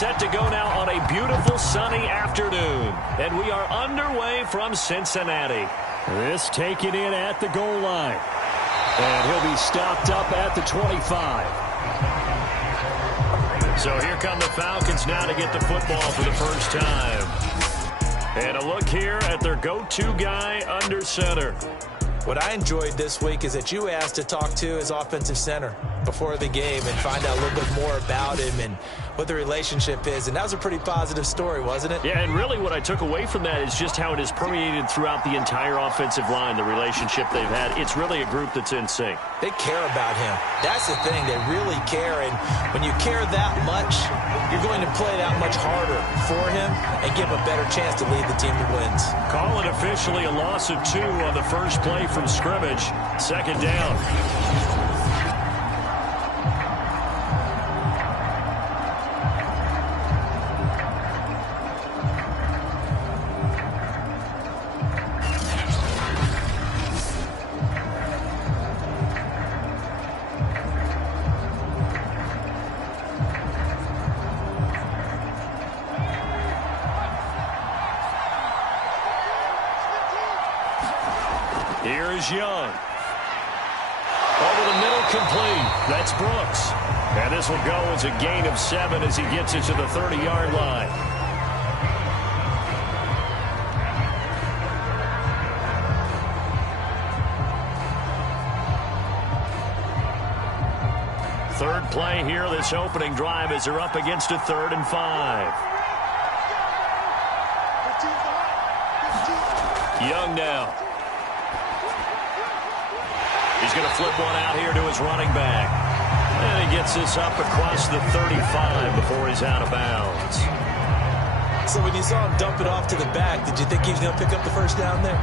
set to go now on a beautiful sunny afternoon. And we are underway from Cincinnati. This taken in at the goal line. And he'll be stopped up at the 25. So here come the Falcons now to get the football for the first time. And a look here at their go-to guy under center. What I enjoyed this week is that you asked to talk to his offensive center before the game and find out a little bit more about him and what the relationship is. And that was a pretty positive story, wasn't it? Yeah, and really what I took away from that is just how it has permeated throughout the entire offensive line, the relationship they've had. It's really a group that's in sync. They care about him. That's the thing. They really care. And when you care that much, you're going to play that much harder for him and give him a better chance to lead the team to wins. Call it officially a loss of 2 on the first play from scrimmage. Second down. Here is Young. Over the middle, complete. That's Brooks. And this will go as a gain of 7 as he gets it to the 30-yard line. Third play here, this opening drive as they're up against a 3rd and 5. Young now. He's going to flip one out here to his running back. And he gets this up across the 35 before he's out of bounds. So when you saw him dump it off to the back, did you think he was going to pick up the first down there?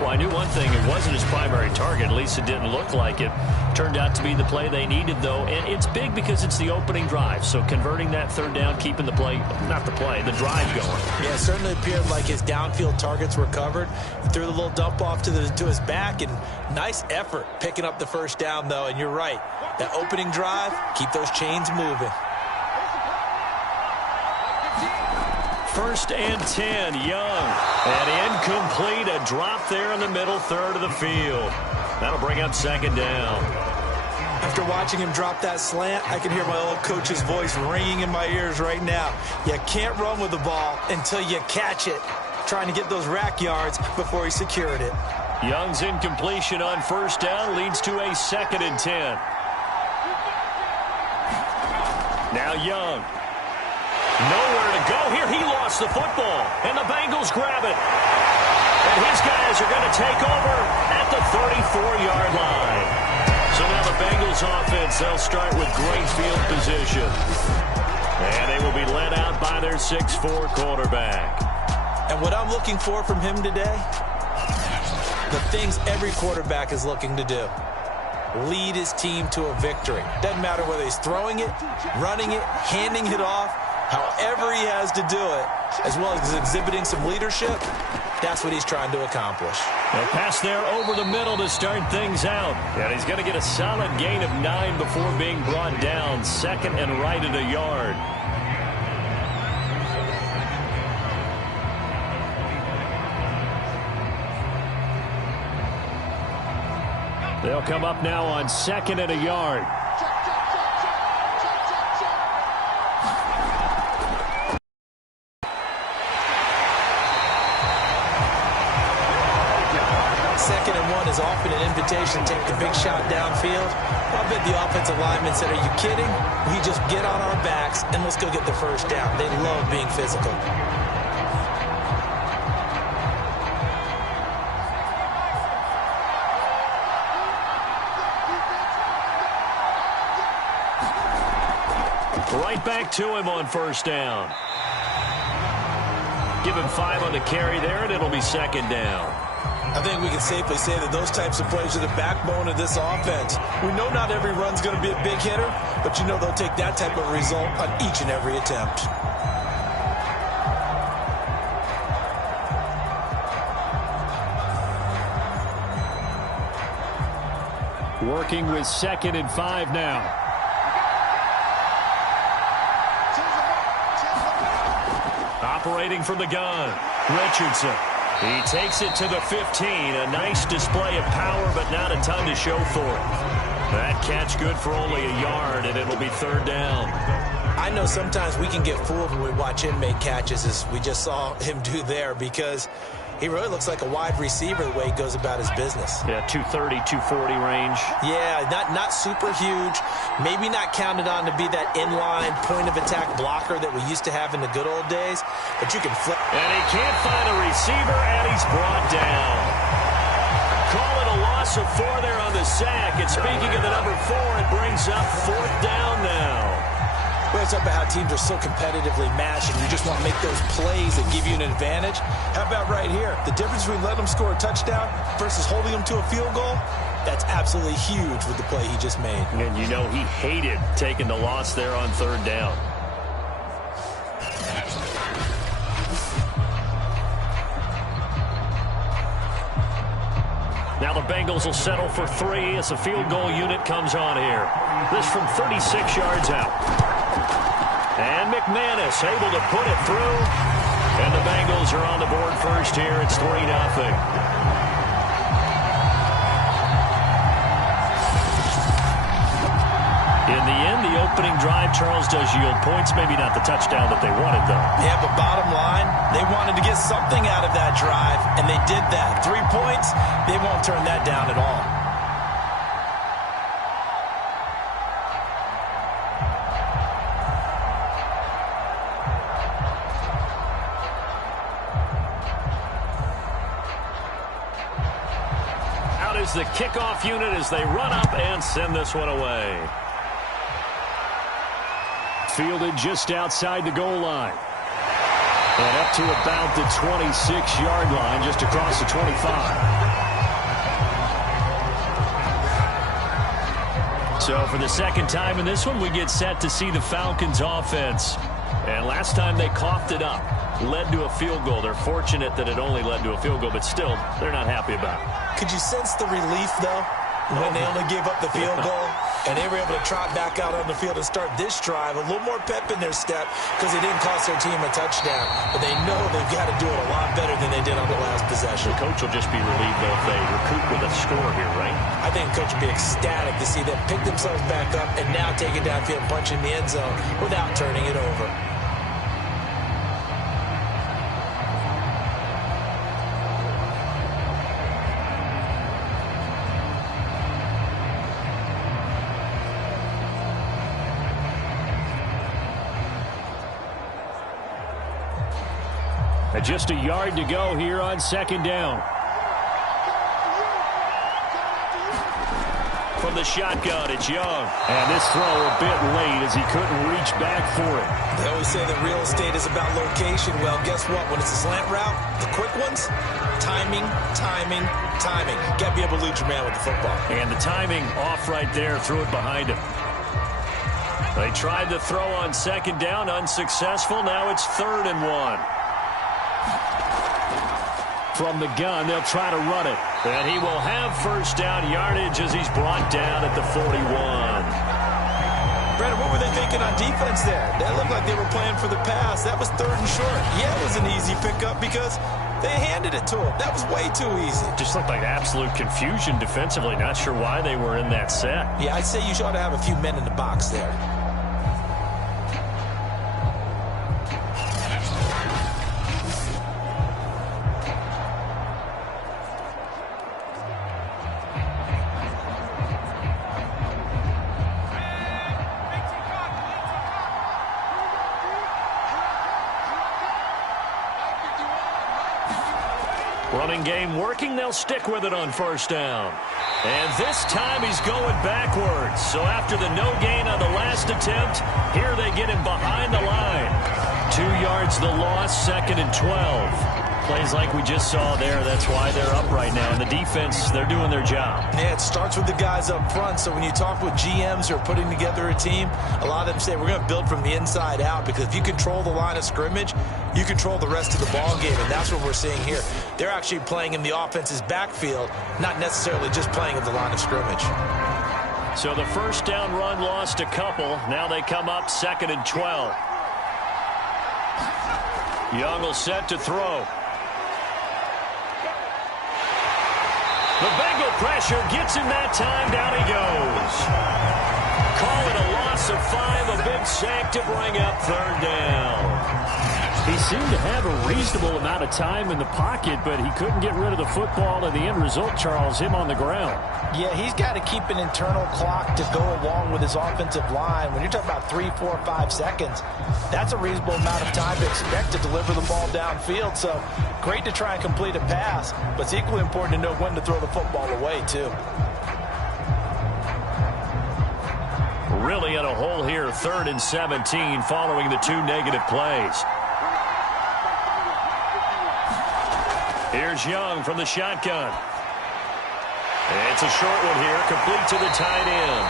Well, I knew one thing. It wasn't his primary target. At least it didn't look like it. Turned out to be the play they needed, though. And it's big because it's the opening drive. So converting that 3rd down, keeping the play, not the play, the drive going. Yeah, it certainly appeared like his downfield targets were covered. He threw the little dump off to his back, and nice effort picking up the first down, though. And you're right. That opening drive, keep those chains moving. 1st and 10, Young. And incomplete, a drop there in the middle 3rd of the field. That'll bring up 2nd down. After watching him drop that slant, I can hear my old coach's voice ringing in my ears right now. You can't run with the ball until you catch it. Trying to get those rack yards before he secured it. Young's incompletion on 1st down leads to a 2nd and 10. Now Young. Nowhere to go here. He lost the football, and the Bengals grab it. And his guys are going to take over at the 34-yard line. So now the Bengals offense, they'll start with great field position. And they will be led out by their 6'4" quarterback. And what I'm looking for from him today, the things every quarterback is looking to do. Lead his team to a victory. Doesn't matter whether he's throwing it, running it, handing it off, however he has to do it, as well as exhibiting some leadership, that's what he's trying to accomplish. A pass there over the middle to start things out. And he's going to get a solid gain of 9 before being brought down. 2nd and right at a yard. They'll come up now on 2nd and a yard. Second and 1 is often an invitation to take the big shot downfield. I bet the offensive lineman said, are you kidding? We just get on our backs and let's go get the first down. They love being physical. Right back to him on 1st down. Give him 5 on the carry there, and it'll be 2nd down. I think we can safely say that those types of plays are the backbone of this offense. We know not every run's going to be a big hitter, but you know they'll take that type of result on each and every attempt. Working with 2nd and 5 now. operating from the gun. Richardson. He takes it to the 15. A nice display of power, but not a ton to show for it. That catch good for only a yard, and it'll be third down. I know sometimes we can get fooled when we watch him make catches, as we just saw him do there, because he really looks like a wide receiver the way he goes about his business. Yeah, 230, 240 range. Yeah, not super huge. Maybe not counted on to be that inline point-of-attack blocker that we used to have in the good old days, but you can flip. And he can't find a receiver, and he's brought down. Call it a loss of 4 there on the sack. And speaking of the number 4, it brings up fourth down now. Well, it's about how teams are so competitively matched, and you just want to make those plays that give you an advantage. How about right here? The difference between letting them score a touchdown versus holding them to a field goal, that's absolutely huge with the play he just made. And you know he hated taking the loss there on third down. Now the Bengals will settle for 3 as the field goal unit comes on here. This from 36 yards out. And McManus able to put it through. And the Bengals are on the board first here. It's 3-0. In the end, the opening drive, Charles, does yield points. Maybe not the touchdown that they wanted, though. Yeah, but bottom line, they wanted to get something out of that drive, and they did that. 3 points, they won't turn that down at all. Out is the kickoff unit as they run up and send this one away. Fielded just outside the goal line. And up to about the 26-yard line, just across the 25. So for the second time in this one, we get set to see the Falcons offense. And last time they coughed it up, led to a field goal. They're fortunate that it only led to a field goal, but still, they're not happy about it. Could you sense the relief, though, when they only gave up the field goal? And they were able to trot back out on the field and start this drive. A little more pep in their step because they didn't cost their team a touchdown. But they know they've got to do it a lot better than they did on the last possession. The coach will just be relieved, though, if they recoup with a score here, right? I think the coach will be ecstatic to see them pick themselves back up and now take it downfield and punch in the end zone without turning it over. Just a yard to go here on second down. From the shotgun, it's Young. And this throw a bit late as he couldn't reach back for it. They always say that real estate is about location. Well, guess what? When it's a slant route, the quick ones, timing, timing, timing. Got to be able to lead your man with the football. And the timing off right there, threw it behind him. They tried to throw on second down, unsuccessful. Now it's 3rd and 1. From the gun, they'll try to run it. And he will have first down yardage as he's brought down at the 41. Brandon, what were they thinking on defense there? That looked like they were playing for the pass. That was 3rd and short. Yeah, it was an easy pickup because they handed it to him. That was way too easy. Just looked like absolute confusion defensively. Not sure why they were in that set. Yeah, I'd say you ought to have a few men in the box there. Running game working. They'll stick with it on first down. And this time he's going backwards. So after the no gain on the last attempt, here they get him behind the line. 2 yards the loss, 2nd and 12. Plays like we just saw there. That's why they're up right now. And the defense, they're doing their job. Yeah, it starts with the guys up front. So when you talk with GMs who are putting together a team, a lot of them say we're going to build from the inside out, because if you control the line of scrimmage, you control the rest of the ball game, and that's what we're seeing here. They're actually playing in the offense's backfield, not necessarily just playing at the line of scrimmage. So the first down run lost a couple. Now they come up 2nd and 12. Young will set to throw. The Bengal pressure gets him that time. Down he goes. Call it a loss of 5. A big sack to bring up third down. He seemed to have a reasonable amount of time in the pocket, but he couldn't get rid of the football, and the end result, Charles, him on the ground. Yeah, he's got to keep an internal clock to go along with his offensive line. When you're talking about 3, 4, 5 seconds, that's a reasonable amount of time to expect to deliver the ball downfield. So great to try and complete a pass, but it's equally important to know when to throw the football away, too. Really in a hole here, 3rd and 17 following the 2 negative plays. Here's Young from the shotgun. It's a short one here, complete to the tight end.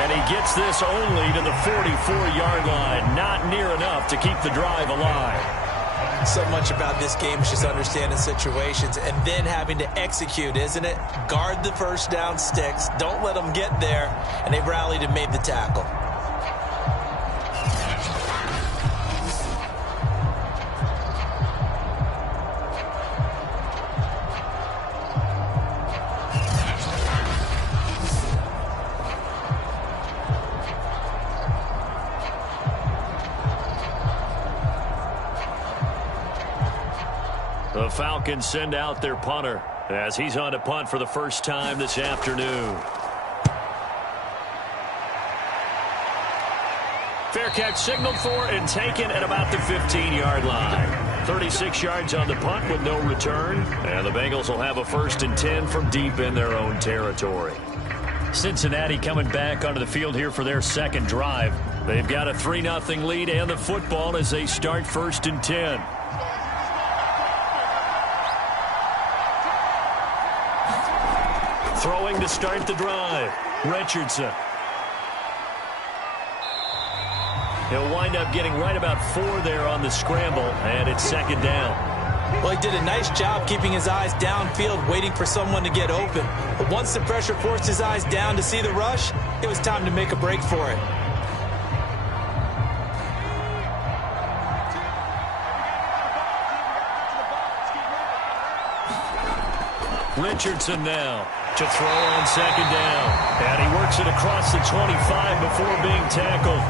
And he gets this only to the 44-yard line. Not near enough to keep the drive alive. So much about this game is just understanding situations and then having to execute, isn't it? Guard the first down sticks. Don't let them get there. And they rallied and made the tackle. The Falcons send out their punter as he's on to punt for the first time this afternoon. Fair catch signaled for and taken at about the 15-yard line. 36 yards on the punt with no return. And the Bengals will have a 1st and 10 from deep in their own territory. Cincinnati coming back onto the field here for their second drive. They've got a 3-0 lead and the football as they start 1st and 10. Throwing to start the drive, Richardson. He'll wind up getting right about 4 there on the scramble, and it's 2nd down. Well, he did a nice job keeping his eyes downfield, waiting for someone to get open. But once the pressure forced his eyes down to see the rush, it was time to make a break for it. Richardson now to throw on 2nd down. And he works it across the 25 before being tackled.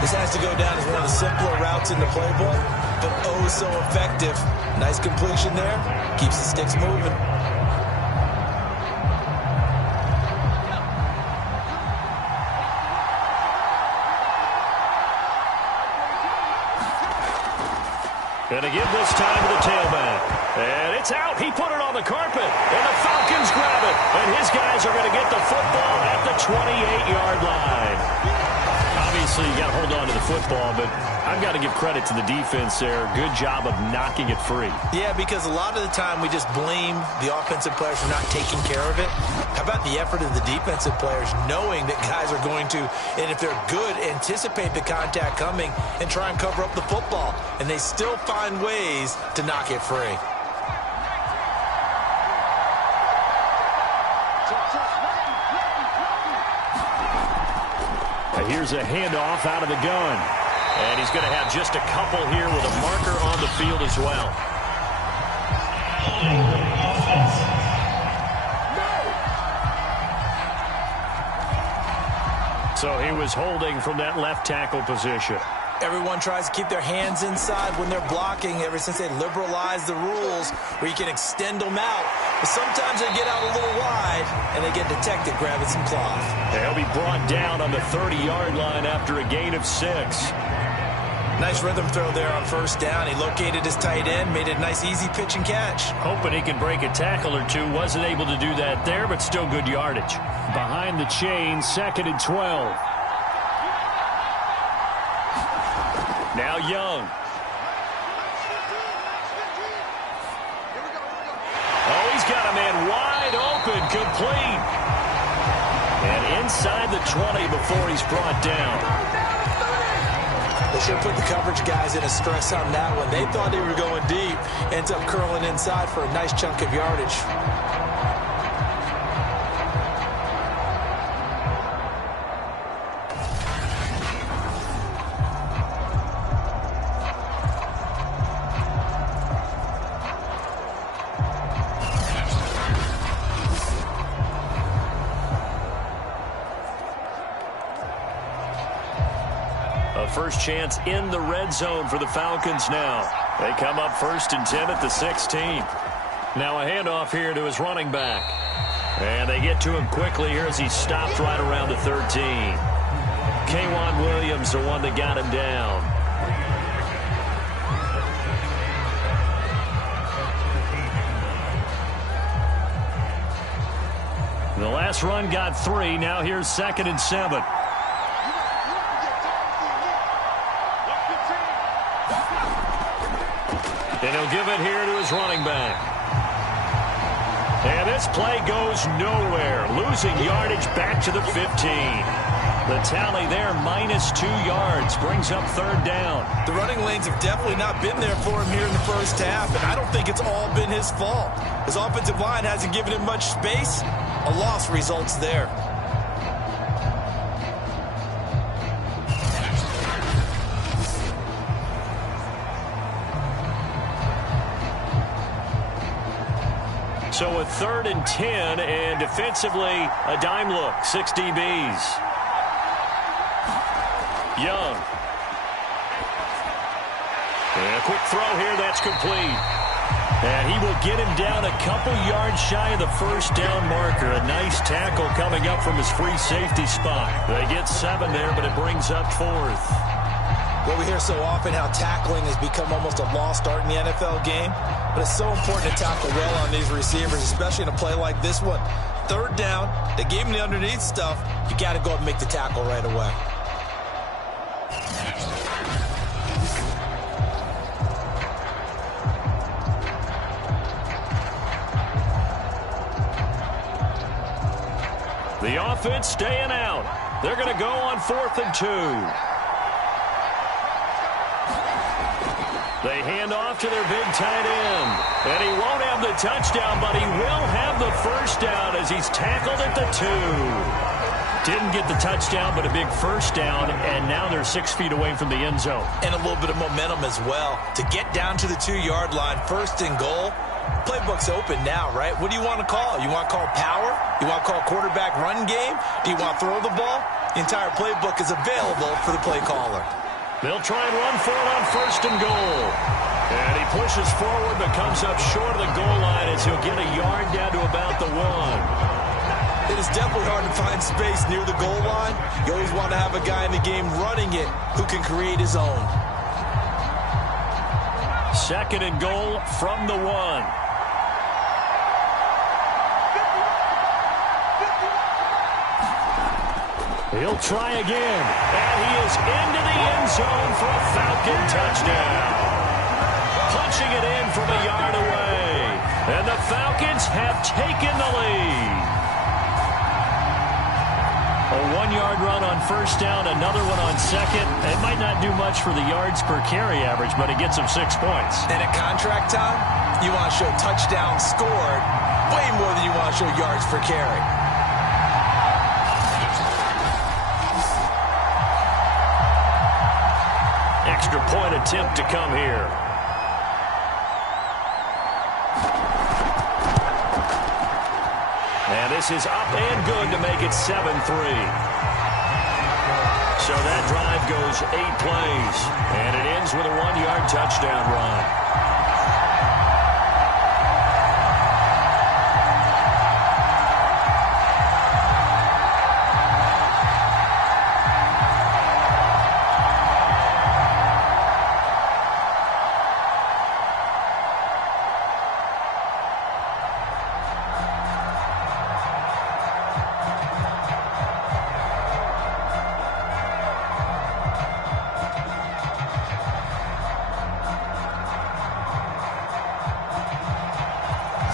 This has to go down as one of the simpler routes in the playbook, but oh so effective. Nice completion there. Keeps the sticks moving. And again this time to the tailback. And it's out. He put it on the carpet. And the Falcons grab it. And his guys are going to get the football at the 28-yard line. Obviously, you got to hold on to the football, but I've got to give credit to the defense there. Good job of knocking it free. Yeah, because a lot of the time we just blame the offensive players for not taking care of it. How about the effort of the defensive players knowing that guys are going to, and if they're good, anticipate the contact coming and try and cover up the football. And they still find ways to knock it free. Here's a handoff out of the gun. And he's going to have just a couple here with a marker on the field as well. So he was holding from that left tackle position. Everyone tries to keep their hands inside when they're blocking ever since they liberalized the rules where you can extend them out. But sometimes they get out a little wide and they get detected grabbing some cloth. They'll be brought down on the 30-yard line after a gain of 6. Nice rhythm throw there on 1st down. He located his tight end, made it a nice easy pitch and catch. Hoping he can break a tackle or two. Wasn't able to do that there, but still good yardage. Behind the chain, 2nd and 12. Now Young. Oh, he's got a man wide open, complete. And inside the 20 before he's brought down. They should have put the coverage guys in a stress on that one. They thought they were going deep. Ends up curling inside for a nice chunk of yardage. A first chance in the red zone for the Falcons now. They come up 1st and 10 at the 16. Now a handoff here to his running back. And they get to him quickly here as he stopped right around the 13. K'Wan Williams, the one that got him down. The last run got 3. Now here's 2nd and 7. And he'll give it here to his running back. And this play goes nowhere. Losing yardage back to the 15. The tally there, -2 yards, brings up 3rd down. The running lanes have definitely not been there for him here in the first half, and I don't think it's all been his fault. His offensive line hasn't given him much space. A loss results there. So a 3rd and 10, and defensively, a dime look, 6 DBs. Young. And a quick throw here, that's complete. And he will get him down a couple yards shy of the 1st down marker. A nice tackle coming up from his free safety spot. They get 7 there, but it brings up 4th. Well, we hear so often how tackling has become almost a lost art in the NFL game, but it's so important to tackle well on these receivers, especially in a play like this one. 3rd down, they gave him the underneath stuff. You got to go up and make the tackle right away. The offense staying out. They're going to go on 4th and 2. They hand off to their big tight end. And he won't have the touchdown, but he will have the 1st down as he's tackled at the 2. Didn't get the touchdown, but a big 1st down, and now they're 6 feet away from the end zone. And a little bit of momentum as well. To get down to the 2-yard line, 1st and goal, playbook's open now, right? What do you want to call? You want to call power? You want to call quarterback run game? Do you want to throw the ball? The entire playbook is available for the play caller. They'll try and run for it on 1st and goal. And he pushes forward but comes up short of the goal line as he'll get a yard down to about the 1. It is definitely hard to find space near the goal line. You always want to have a guy in the game running it who can create his own. 2nd and goal from the 1. He'll try again, and he is into the end zone for a Falcon touchdown. Punching it in from a yard away, and the Falcons have taken the lead. A 1-yard run on 1st down, another one on 2nd. It might not do much for the yards per carry average, but it gets them 6 points. And at contract time, you want to show touchdowns scored way more than you want to show yards per carry. Extra point attempt to come here. And this is up and good to make it 7-3. So that drive goes 8 plays, and it ends with a 1-yard touchdown run.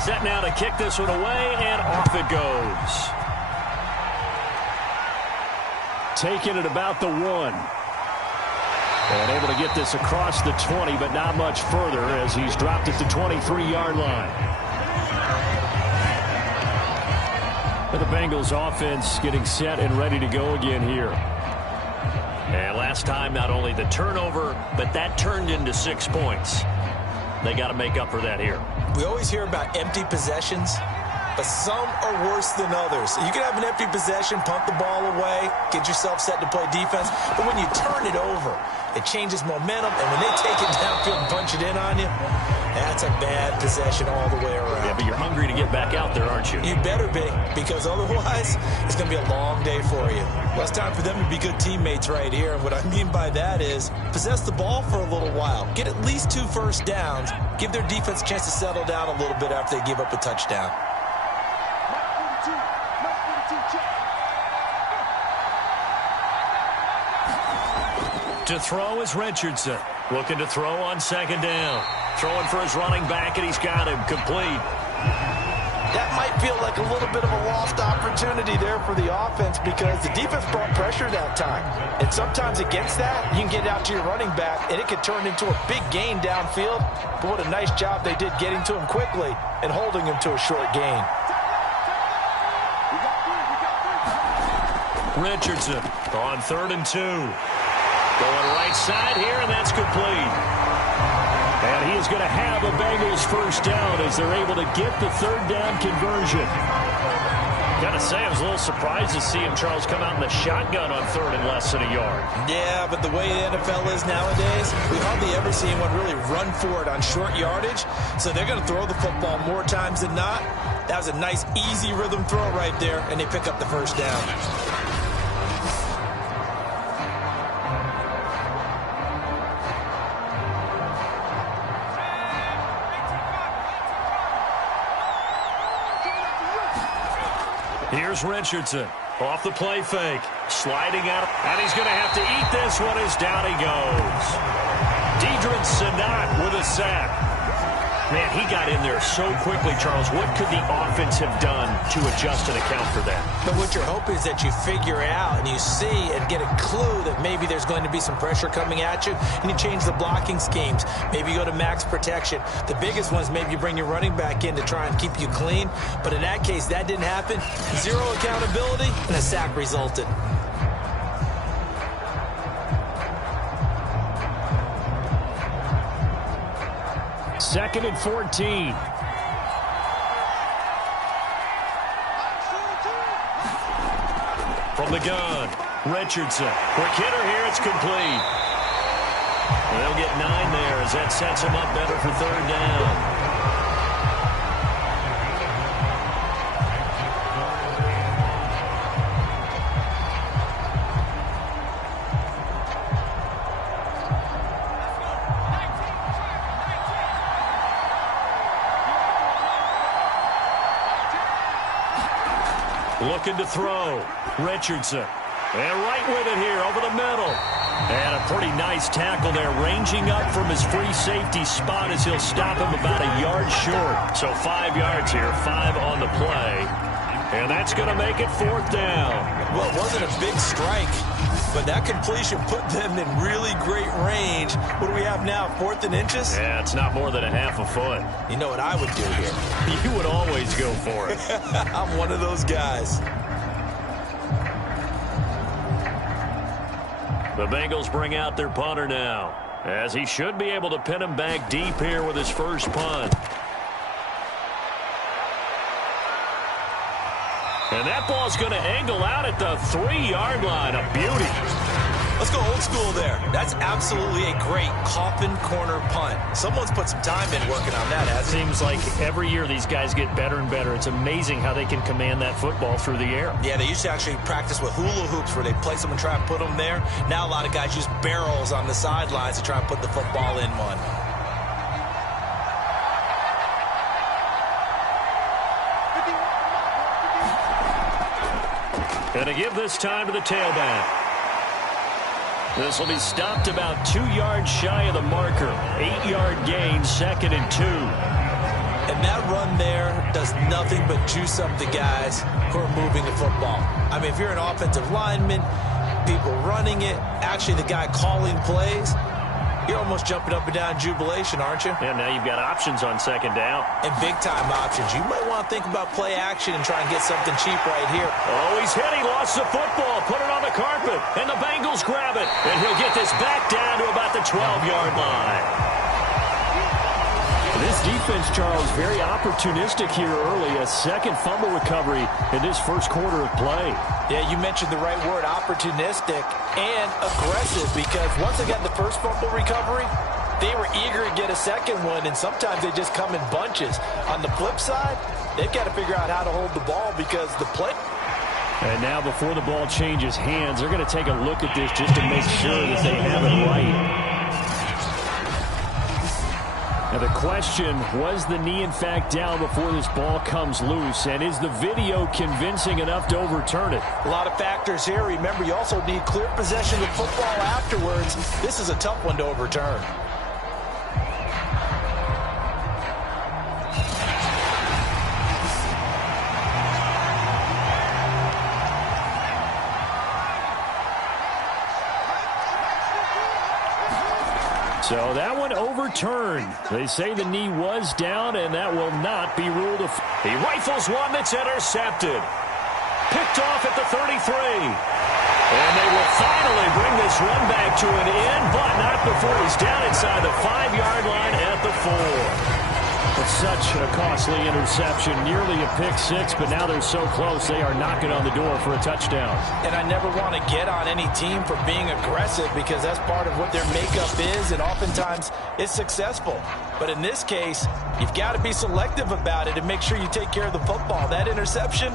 Set now to kick this one away, and off it goes. Taking it about the 1. And able to get this across the 20, but not much further as he's dropped at the 23-yard line. The Bengals offense getting set and ready to go again here. And last time, not only the turnover, but that turned into 6 points. They got to make up for that here. We always hear about empty possessions. but some are worse than others. You can have an empty possession, punt the ball away, get yourself set to play defense, but when you turn it over, it changes momentum, and when they take it downfield and punch it in on you, that's a bad possession all the way around. Yeah, but you're hungry to get back out there, aren't you? You better be, because otherwise, it's going to be a long day for you. Well, it's time for them to be good teammates right here, and what I mean by that is possess the ball for a little while, get at least 2 first downs, give their defense a chance to settle down a little bit after they give up a touchdown. To throw is Richardson. Looking to throw on second down. Throwing for his running back, and he's got him complete. That might feel like a little bit of a lost opportunity there for the offense because the defense brought pressure that time. And sometimes against that, you can get out to your running back, and it could turn into a big gain downfield. But what a nice job they did getting to him quickly and holding him to a short gain. Richardson on 3rd and 2. Going right side here, and that's complete. And he is going to have a Bengals first down as they're able to get the 3rd down conversion. Got to say, I was a little surprised to see him, Charles, come out in the shotgun on 3rd and less than a yard. Yeah, but the way the NFL is nowadays, we hardly ever see anyone really run for it on short yardage. So they're going to throw the football more times than not. That was a nice, easy rhythm throw right there, and they pick up the first down. Here's Richardson off the play fake, sliding out, and he's going to have to eat this one as down he goes. Deidrin Senat with a sack. Man, he got in there so quickly, Charles. What could the offense have done to adjust and account for that? But what you're hoping is that you figure out and you see and get a clue that maybe there's going to be some pressure coming at you, and you change the blocking schemes. Maybe you go to max protection. The biggest one is maybe you bring your running back in to try and keep you clean. But in that case, that didn't happen. 0 accountability, and a sack resulted. Second and 14. From the gun, Richardson. Quick hitter here, it's complete. And they'll get 9 there as that sets him up better for 3rd down. Looking to throw. Richardson. And right with it here over the middle. And a pretty nice tackle there, ranging up from his free safety spot as he'll stop him about a yard short. So 5 yards here, 5 on the play. And that's going to make it 4th down. Well, it wasn't a big strike, but that completion put them in really great range. What do we have now, 4th and inches? Yeah, it's not more than a half a foot. You know what I would do here? You would always go for it. I'm one of those guys. The Bengals bring out their punter now, as he should be able to pin him back deep here with his first punt. And that ball's going to angle out at the 3-yard line. A beauty. Let's go old school there. That's absolutely a great coffin corner punt. Someone's put some time in working on that, hasn't it? Seems like every year these guys get better and better. It's amazing how they can command that football through the air. Yeah, they used to actually practice with hula hoops where they place them and try and put them there. Now a lot of guys use barrels on the sidelines to try and put the football in one. And to give this time to the tailback. This will be stopped about 2 yards shy of the marker. 8-yard gain, 2nd and 2. And that run there does nothing but juice up the guys who are moving the football. I mean, if you're an offensive lineman, people running it, actually the guy calling plays, you're almost jumping up and down in jubilation, aren't you? And now you've got options on 2nd down. And big-time options. You might want to think about play action and try and get something cheap right here. Oh, he's hit. He lost the football. Put it on the carpet. And the Bengals grab it. And he'll get this back down to about the 12-yard line. This defense, Charles, very opportunistic here early. A second fumble recovery in this first quarter of play. Yeah, you mentioned the right word, opportunistic and aggressive, because once they got the first fumble recovery, they were eager to get a second one, and sometimes they just come in bunches. On the flip side, they've got to figure out how to hold the ball because the play... And now before the ball changes hands, they're going to take a look at this just to make sure that they have it right. Now the question, was the knee in fact down before this ball comes loose? And is the video convincing enough to overturn it? A lot of factors here. Remember, you also need clear possession of football afterwards. This is a tough one to overturn. So that one overturned. They say the knee was down, and that will not be ruled. He rifles one that's intercepted. Picked off at the 33. And they will finally bring this run back to an end, but not before he's down inside the 5-yard line at the 4. It's such a costly interception, nearly a pick-6, but now they're so close they are knocking on the door for a touchdown. And I never want to get on any team for being aggressive because that's part of what their makeup is, and oftentimes it's successful. But in this case, you've got to be selective about it and make sure you take care of the football. That interception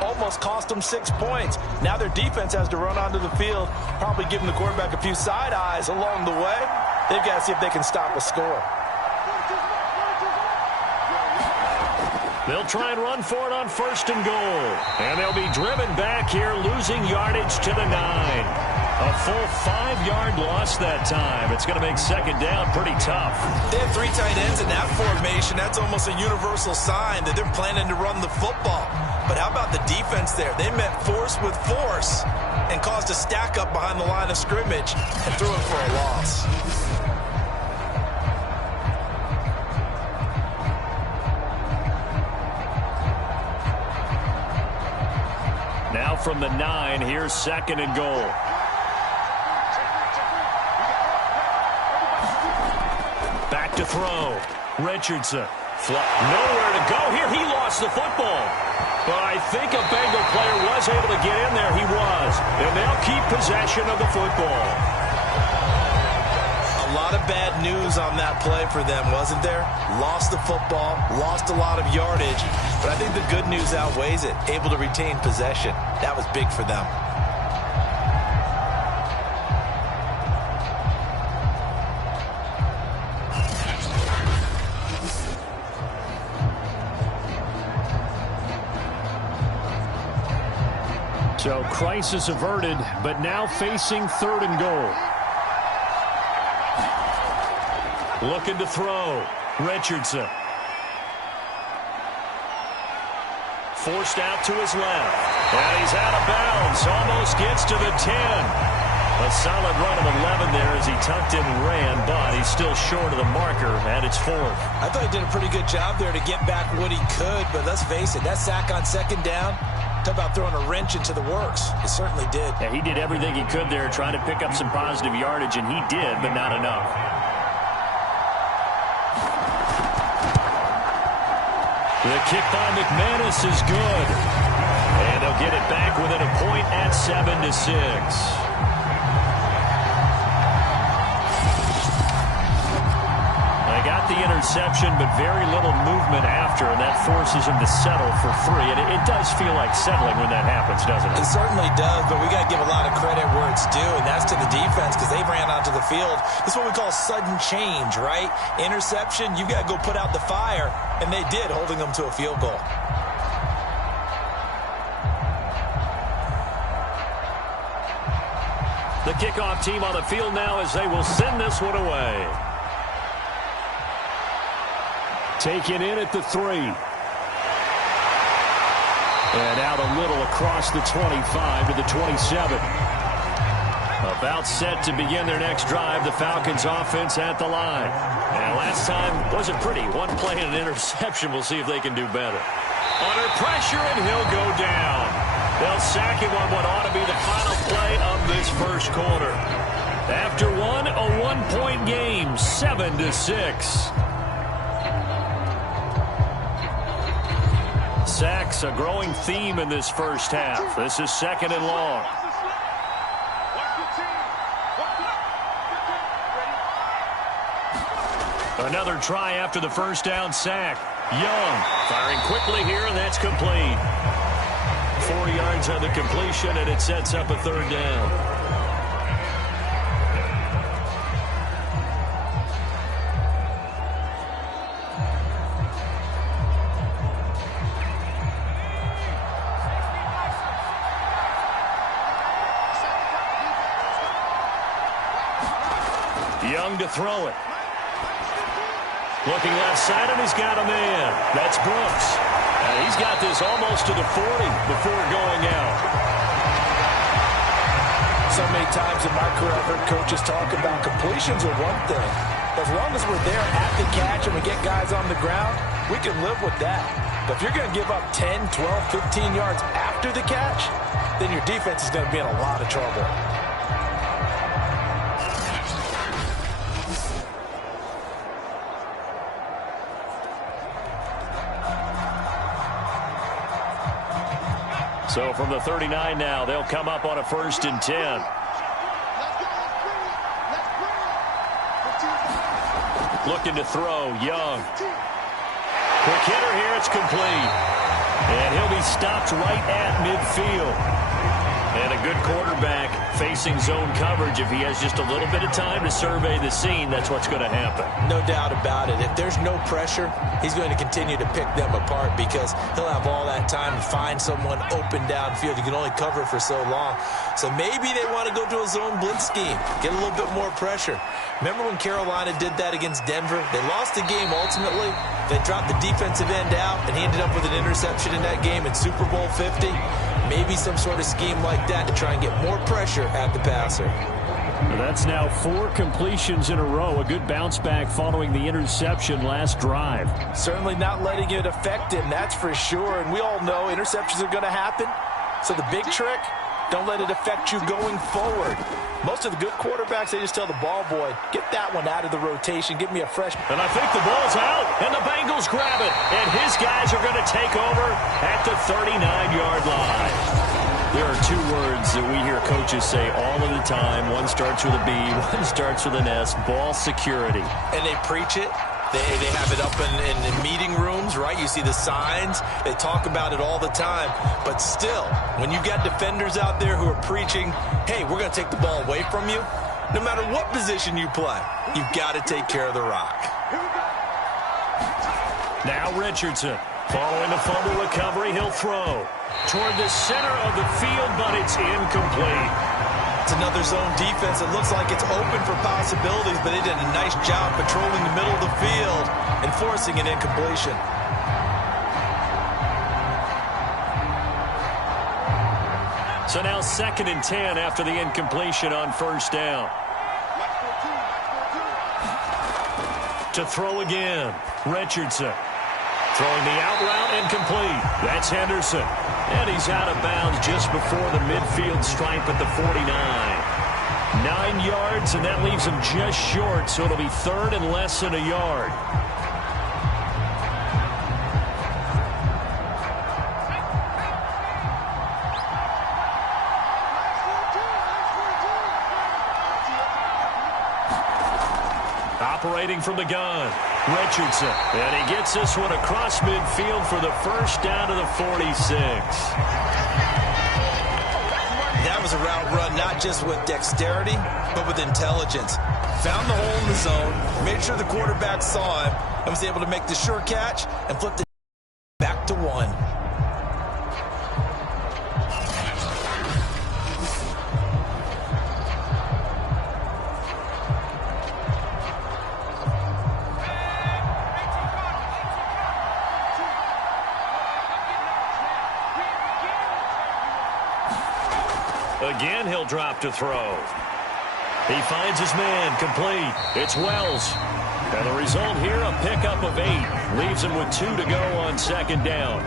almost cost them 6 points. Now their defense has to run onto the field, probably giving the quarterback a few side eyes along the way. They've got to see if they can stop a score. They'll try and run for it on 1st and goal. And they'll be driven back here, losing yardage to the 9. A full 5-yard loss that time. It's going to make second down pretty tough. They have 3 tight ends in that formation. That's almost a universal sign that they're planning to run the football. But how about the defense there? They met force with force and caused a stack up behind the line of scrimmage and threw it for a loss. Now from the 9, here's 2nd and goal. Back to throw. Richardson. Nowhere to go here. He lost the football. But I think a Bengal player was able to get in there. He was. And they'll keep possession of the football. A lot of bad news on that play for them, wasn't there? Lost the football, lost a lot of yardage, but I think the good news outweighs it. Able to retain possession. That was big for them. So crisis averted, but now facing 3rd and goal. Looking to throw. Richardson. Forced out to his left. And he's out of bounds. Almost gets to the 10. A solid run of 11 there as he tucked in and ran, but he's still short of the marker at its 4th. I thought he did a pretty good job there to get back what he could, but let's face it, that sack on 2nd down, talk about throwing a wrench into the works. It certainly did. Yeah, he did everything he could there trying to pick up some positive yardage, and he did, but not enough. The kick by McManus is good. And they'll get it back within a point at 7-6. The interception, but very little movement after, and that forces him to settle for 3. And it does feel like settling when that happens, doesn't it? It certainly does, but we got to give a lot of credit where it's due, and that's to the defense because they ran onto the field. This is what we call sudden change, right? Interception, you got to go put out the fire, and they did, holding them to a field goal. The kickoff team on the field now as they will send this one away. Taken in at the 3. And out a little across the 25 to the 27. About set to begin their next drive. The Falcons offense at the line. And last time wasn't pretty. One play and an interception. We'll see if they can do better. Under pressure, and he'll go down. They'll sack him on what ought to be the final play of this first quarter. After one, a 1-point game, 7-6. Sacks, a growing theme in this first half. This is 2nd and long. Another try after the first down sack. Young firing quickly here, and that's complete. 4 yards on the completion, and it sets up a 3rd down. Young to throw it. Looking left side, and he's got a man. That's Brooks. And he's got this almost to the 40 before going out. So many times in my career, I've heard coaches talk about completions are one thing. As long as we're there at the catch and we get guys on the ground, we can live with that. But if you're going to give up 10, 12, 15 yards after the catch, then your defense is going to be in a lot of trouble. So from the 39 now, they'll come up on a 1st and 10. Looking to throw, Young. Quick hitter here, it's complete. And he'll be stopped right at midfield. And a good quarterback facing zone coverage. If he has just a little bit of time to survey the scene, that's what's going to happen. No doubt about it. If there's no pressure, he's going to continue to pick them apart because he'll have all that time to find someone open downfield. You can only cover for so long. So maybe they want to go to a zone blitz scheme, get a little bit more pressure. Remember when Carolina did that against Denver? They lost the game ultimately. They dropped the defensive end out, and he ended up with an interception in that game in Super Bowl 50. Maybe some sort of scheme like that to try and get more pressure at the passer. That's now 4 completions in a row. A good bounce back following the interception last drive. Certainly not letting it affect him, that's for sure. And we all know interceptions are going to happen. So the big trick, don't let it affect you going forward. Most of the good quarterbacks, they just tell the ball boy, get that one out of the rotation. Give me a fresh. And I think the ball's out, and the Bengals grab it. And his guys are going to take over at the 39-yard line. There are 2 words that we hear coaches say all of the time. One starts with a B, one starts with an S, ball security. And they preach it. They have it up in meeting rooms, right? You see the signs. They talk about it all the time. But still, when you got defenders out there who are preaching, hey, we're going to take the ball away from you, no matter what position you play, you've got to take care of the rock. Now Richardson. Following a fumble recovery, he'll throw toward the center of the field, but it's incomplete. It's another zone defense. It looks like it's open for possibilities, but they did a nice job patrolling the middle of the field and forcing an incompletion. So now 2nd and 10 after the incompletion on 1st down. To throw again, Richardson. Throwing the out route incomplete. That's Henderson. And he's out of bounds just before the midfield stripe at the 49. 9 yards, and that leaves him just short, so it'll be 3rd and less than a yard. Operating from the gun, Richardson. And he gets this one across midfield for the 1st down to the 46. That was a route run not just with dexterity, but with intelligence. Found the hole in the zone, made sure the quarterback saw him, and was able to make the sure catch and flip the back to 1. Again, he'll drop to throw. He finds his man, complete. It's Wells. And the result here, a pickup of 8. Leaves him with 2 to go on 2nd down.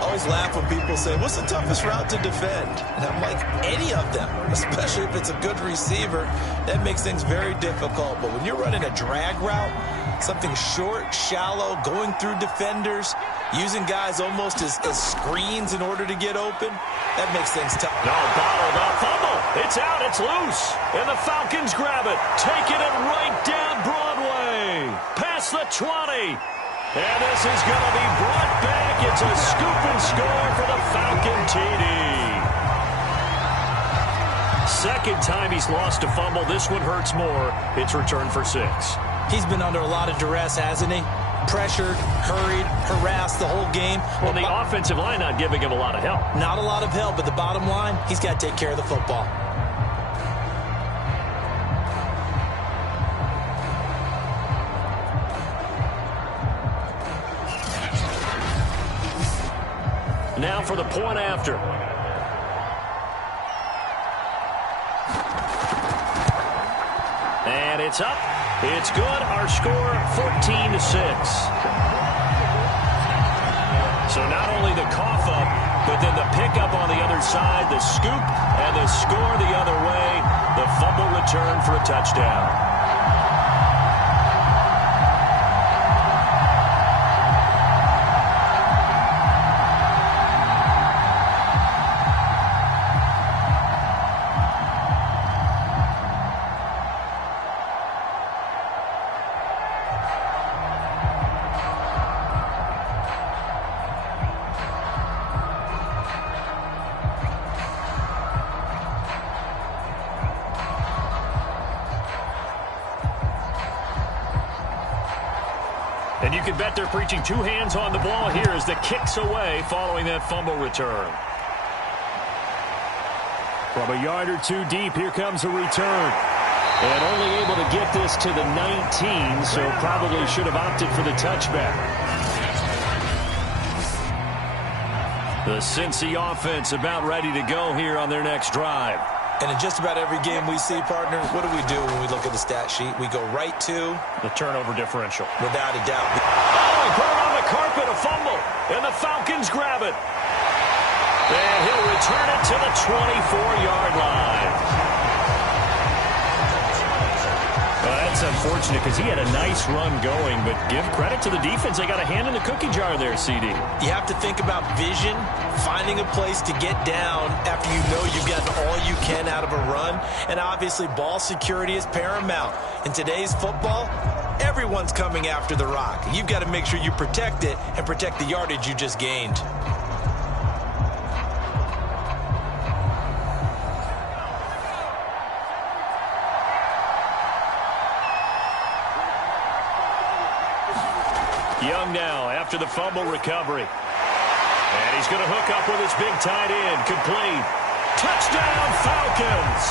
Oh, always laugh when people say, what's the toughest route to defend? And I'm like, any of them, especially if it's a good receiver. That makes things very difficult. But when you're running a drag route, something short, shallow, going through defenders, using guys almost as screens in order to get open, that makes things tough. No, bottled up, fumble. It's out, it's loose. And the Falcons grab it, taking it right down Broadway. Past the 20. And this is going to be brought back. It's a scoop and score for the Falcon TD. Second time he's lost a fumble. This one hurts more. It's returned for 6. He's been under a lot of duress, hasn't he? Pressured, hurried, harassed the whole game. Well, the offensive line not giving him a lot of help. Not a lot of help, but the bottom line, he's got to take care of the football. Now for the point after. And it's up. It's good. Our score, 14-6. So not only the cough up, but then the pickup on the other side, the scoop, and the score the other way. The fumble return for a touchdown. And you can bet they're preaching 2 hands on the ball here as the kick's away following that fumble return. From a yard or 2 deep, here comes a return. And only able to get this to the 19, so probably should have opted for the touchback. The Cincy offense about ready to go here on their next drive. And in just about every game we see, partner, what do we do when we look at the stat sheet? We go right to the turnover differential. Without a doubt. Oh, he put it on the carpet, a fumble. And the Falcons grab it. And he'll return it to the 24-yard line. Well, that's unfortunate because he had a nice run going, but give credit to the defense. They got a hand in the cookie jar there, CD. You have to think about vision, finding a place to get down after you know you've gotten all you can out of a run. And obviously, ball security is paramount. In today's football, everyone's coming after the rock. You've got to make sure you protect it and protect the yardage you just gained. Young now after the fumble recovery. And he's going to hook up with his big tight end. Complete. Touchdown, Falcons.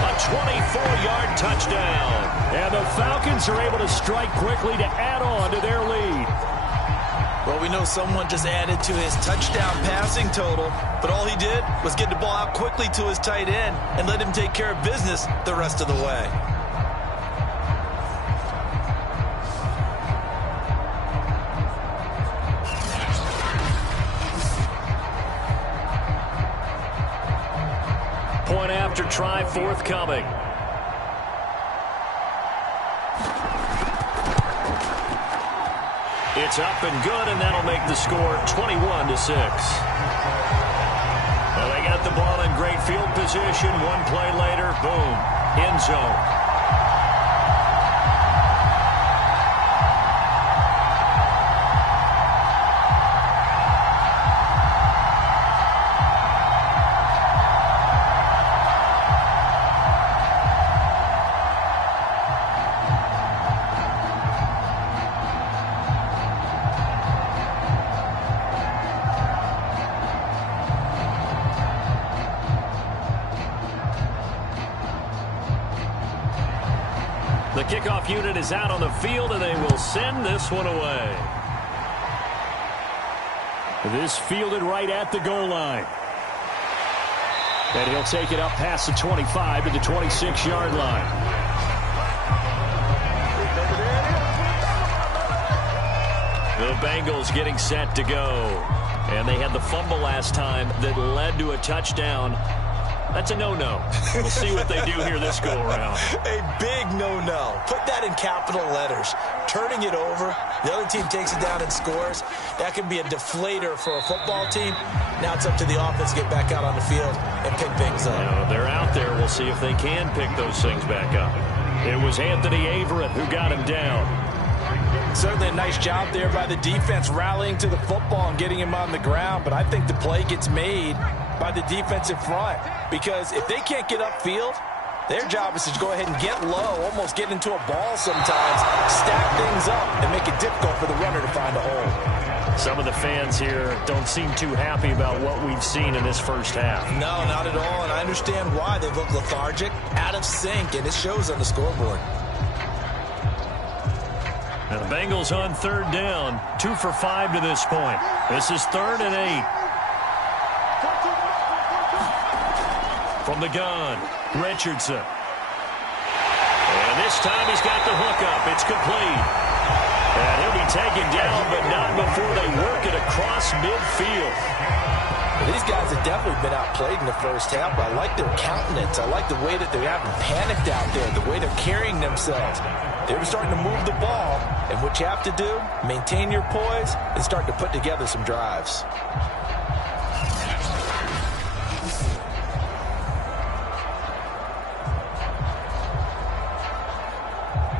A 24-yard touchdown. And the Falcons are able to strike quickly to add on to their lead. Well, we know someone just added to his touchdown passing total, but all he did was get the ball out quickly to his tight end and let him take care of business the rest of the way. Point after try forthcoming. It's up and good, and that'll make the score 21-6. Well, they got the ball in great field position. One play later, boom, end zone. The kickoff unit is out on the field, and they will send this one away. This fielded right at the goal line. And he'll take it up past the 25 to the 26-yard line. The Bengals getting set to go. And they had the fumble last time that led to a touchdown. That's a no-no. We'll see what they do here this go-around. A big no-no. Put that in capital letters. Turning it over, the other team takes it down and scores. That can be a deflator for a football team. Now it's up to the offense to get back out on the field and pick things up. They're out there. We'll see if they can pick those things back up. It was Anthony Averett who got him down. Certainly a nice job there by the defense rallying to the football and getting him on the ground, but I think the play gets made by the defensive front because if they can't get upfield, their job is to go ahead and get low, almost get into a ball sometimes, stack things up, and make it difficult for the runner to find a hole. Some of the fans here don't seem too happy about what we've seen in this first half. No, not at all, and I understand why. They look lethargic, out of sync, and it shows on the scoreboard. Now the Bengals on third down, 2 for 5 to this point. This is 3rd and 8. From the gun, Richardson. And this time he's got the hookup. It's complete. And he'll be taken down, but not before they work it across midfield. Well, these guys have definitely been outplayed in the first half, but I like their countenance. I like the way that they haven't panicked out there, the way they're carrying themselves. They're starting to move the ball, and what you have to do, maintain your poise and start to put together some drives.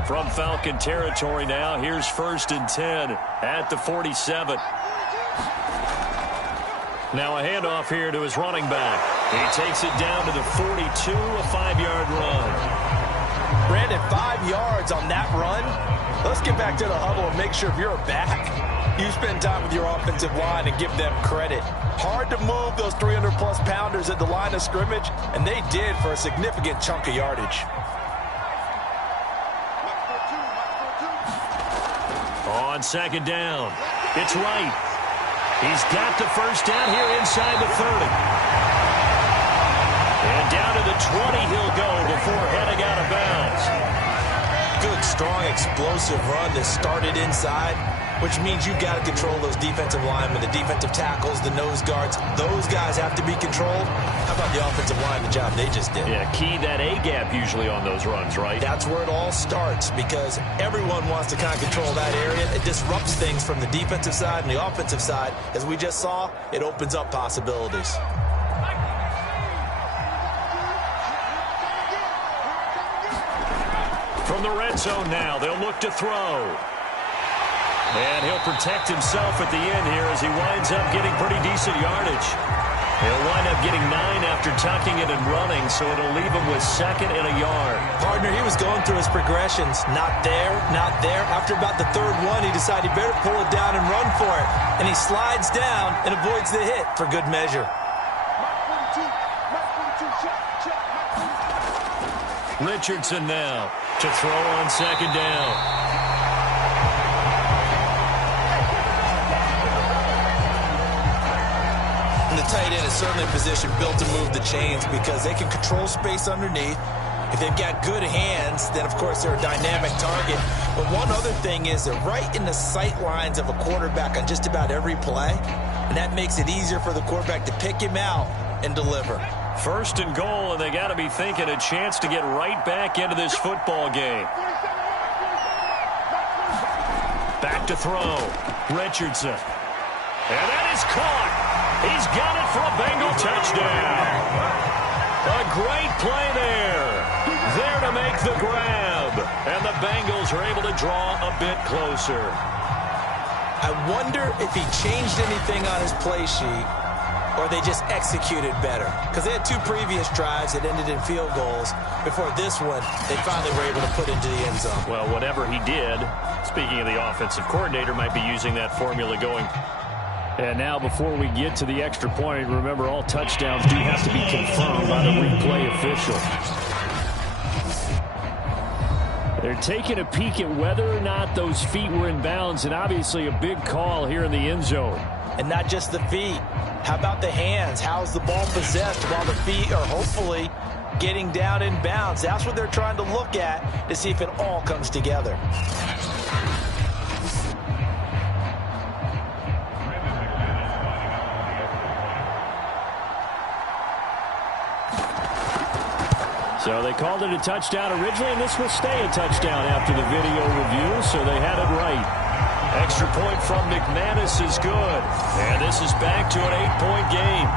From Falcon territory now, here's 1st and 10 at the 47. Now a handoff here to his running back. He takes it down to the 42, a 5-yard run. Brandon, 5 yards on that run. Let's get back to the huddle and make sure if you're a back, you spend time with your offensive line and give them credit. Hard to move those 300-plus pounders at the line of scrimmage, and they did for a significant chunk of yardage. On 2nd down, it's Wright. He's got the first down here inside the 30. And down to the 20 he'll go before heading out of bounds. Good, strong, explosive run that started inside, which means you've got to control those defensive linemen, the defensive tackles, the nose guards. Those guys have to be controlled. How about the offensive line, the job they just did? Yeah, key that A-gap usually on those runs, right? That's where it all starts because everyone wants to kind of control that area. It disrupts things from the defensive side and the offensive side. As we just saw, it opens up possibilities. From the red zone now, they'll look to throw. And he'll protect himself at the end here as he winds up getting pretty decent yardage. He'll wind up getting 9 after tucking it and running, so it'll leave him with 2nd and a yard. Partner, he was going through his progressions. Not there, not there. After about the 3rd one, he decided he better pull it down and run for it. And he slides down and avoids the hit for good measure. Richardson now to throw on 2nd down. And the tight end is certainly a position built to move the chains because they can control space underneath. If they've got good hands, then of course they're a dynamic target. But one other thing is they're right in the sight lines of a quarterback on just about every play. And that makes it easier for the quarterback to pick him out and deliver. 1st and goal, and they got to be thinking a chance to get right back into this football game. Back to throw. Richardson. And that is caught. He's got it for a Bengal touchdown. A great play there. There to make the grab. And the Bengals are able to draw a bit closer. I wonder if he changed anything on his play sheet or they just executed better. Because they had 2 previous drives that ended in field goals. Before this one, they finally were able to put into the end zone. Well, whatever he did, speaking of the offensive coordinator, might be using that formula going. And now before we get to the extra point, remember all touchdowns do have to be confirmed by the replay official. They're taking a peek at whether or not those feet were in bounds, and obviously a big call here in the end zone. And not just the feet. How about the hands? How's the ball possessed while the feet are hopefully getting down in bounds? That's what they're trying to look at to see if it all comes together. So they called it a touchdown originally, and this will stay a touchdown after the video review, so they had it right. Extra point from McManus is good. And this is back to an 8-point game.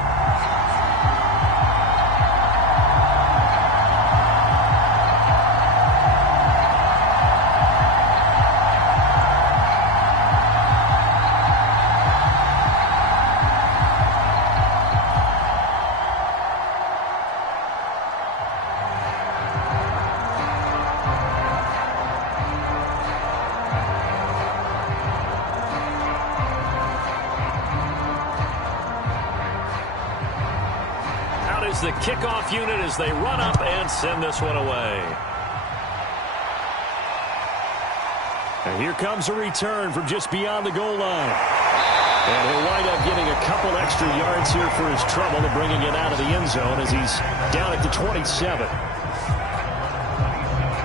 The kickoff unit as they run up and send this one away. And here comes a return from just beyond the goal line. And he'll wind up getting a couple extra yards here for his trouble of bringing it out of the end zone as he's down at the 27.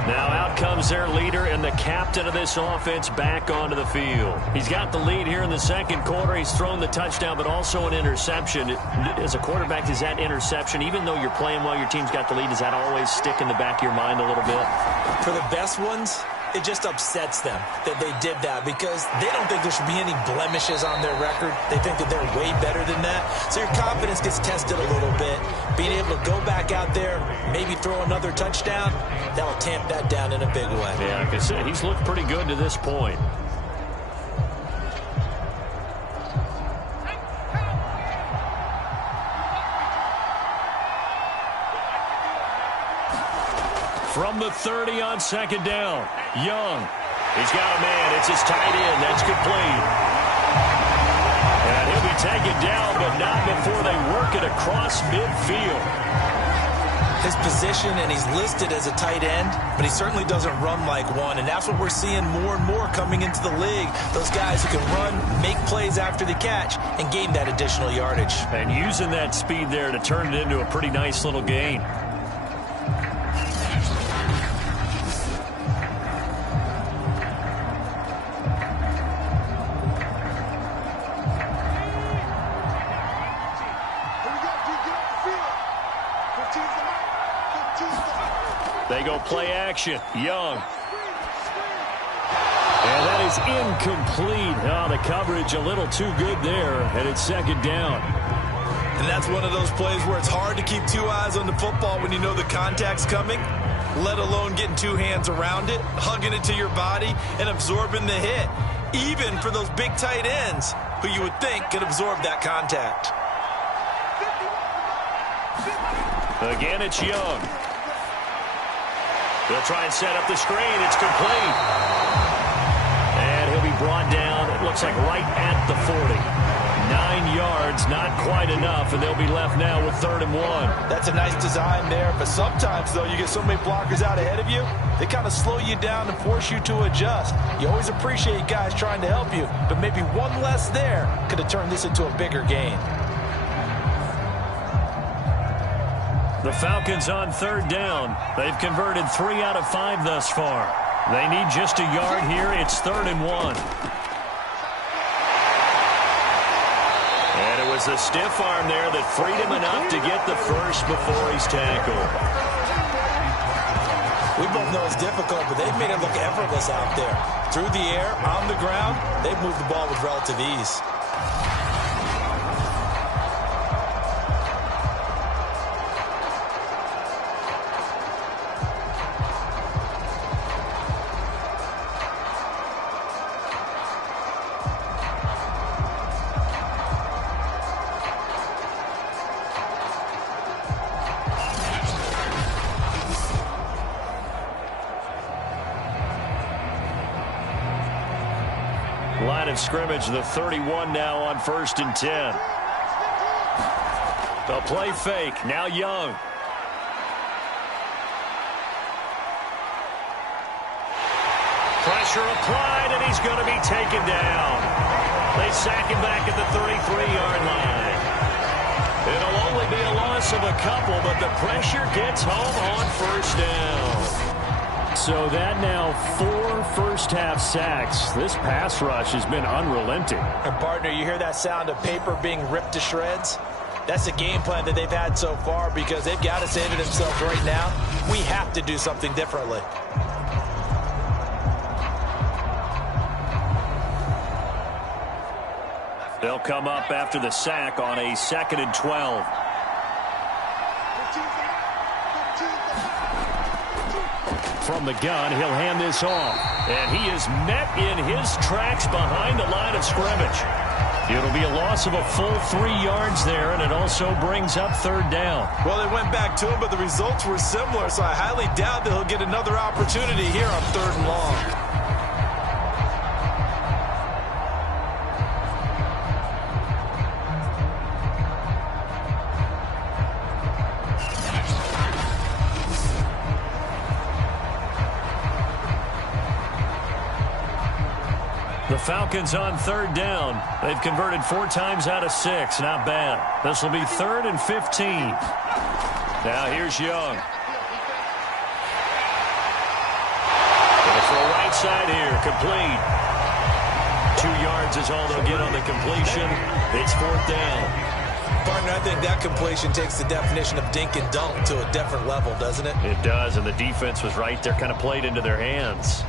Now out comes their leader and the captain of this offense back onto the field. He's got the lead here in the second quarter. He's thrown the touchdown, but also an interception. As a quarterback, is that interception, even though you're playing well, your team's got the lead, does that always stick in the back of your mind a little bit? For the best ones, it just upsets them that they did that because they don't think there should be any blemishes on their record. They think that they're way better than that. So your confidence gets tested a little bit. Being able to go back out there, maybe throw another touchdown, that'll tamp that down in a big way. Yeah, like I said, he's looked pretty good to this point. From the 30 on second down, Young. He's got a man. It's his tight end. That's complete. And he'll be taken down, but not before they work it across midfield. His position, and he's listed as a tight end, but he certainly doesn't run like one, and that's what we're seeing more and more coming into the league. Those guys who can run, make plays after the catch, and gain that additional yardage. And using that speed there to turn it into a pretty nice little gain. They go play action. Young. And that is incomplete. Oh, the coverage a little too good there, and it's second down. And that's one of those plays where it's hard to keep two eyes on the football when you know the contact's coming, let alone getting two hands around it, hugging it to your body, and absorbing the hit. Even for those big tight ends who you would think could absorb that contact. Again, it's Young. They'll try and set up the screen. It's complete. And he'll be brought down, it looks like right at the 40. 9 yards, not quite enough, and they'll be left now with 3rd and 1. That's a nice design there, but sometimes, though, you get so many blockers out ahead of you, they kind of slow you down and force you to adjust. You always appreciate guys trying to help you, but maybe one less there could have turned this into a bigger gain. The Falcons on 3rd down. They've converted 3 out of 5 thus far. They need just a yard here. It's 3rd and 1. And it was a stiff arm there that freed him enough to get the first before he's tackled. We both know it's difficult, but they've made it look effortless out there. Through the air, on the ground, they've moved the ball with relative ease. Line of scrimmage, the 31 now on 1st and 10. The play fake, now Young. Pressure applied, and he's going to be taken down. They sack him back at the 33-yard line. It'll only be a loss of a couple, but the pressure gets home on 1st down. So that now 4 first-half sacks. This pass rush has been unrelenting. And, partner, you hear that sound of paper being ripped to shreds? That's the game plan that they've had so far because they've got to say to themselves right now, we have to do something differently. They'll come up after the sack on a 2nd and 12. From the gun, he'll hand this off. And he is met in his tracks behind the line of scrimmage. It'll be a loss of a full 3 yards there, and it also brings up 3rd down. Well, they went back to him, but the results were similar, so I highly doubt that he'll get another opportunity here on 3rd and long. The Falcons on 3rd down. They've converted 4 times out of 6. Not bad. This will be 3rd and 15. Now here's Young. Going for a right side here. Complete. 2 yards is all they'll get on the completion. It's 4th down. Partner, I think that completion takes the definition of dink and dunk to a different level, doesn't it? It does, and the defense was right there, kind of played into their hands.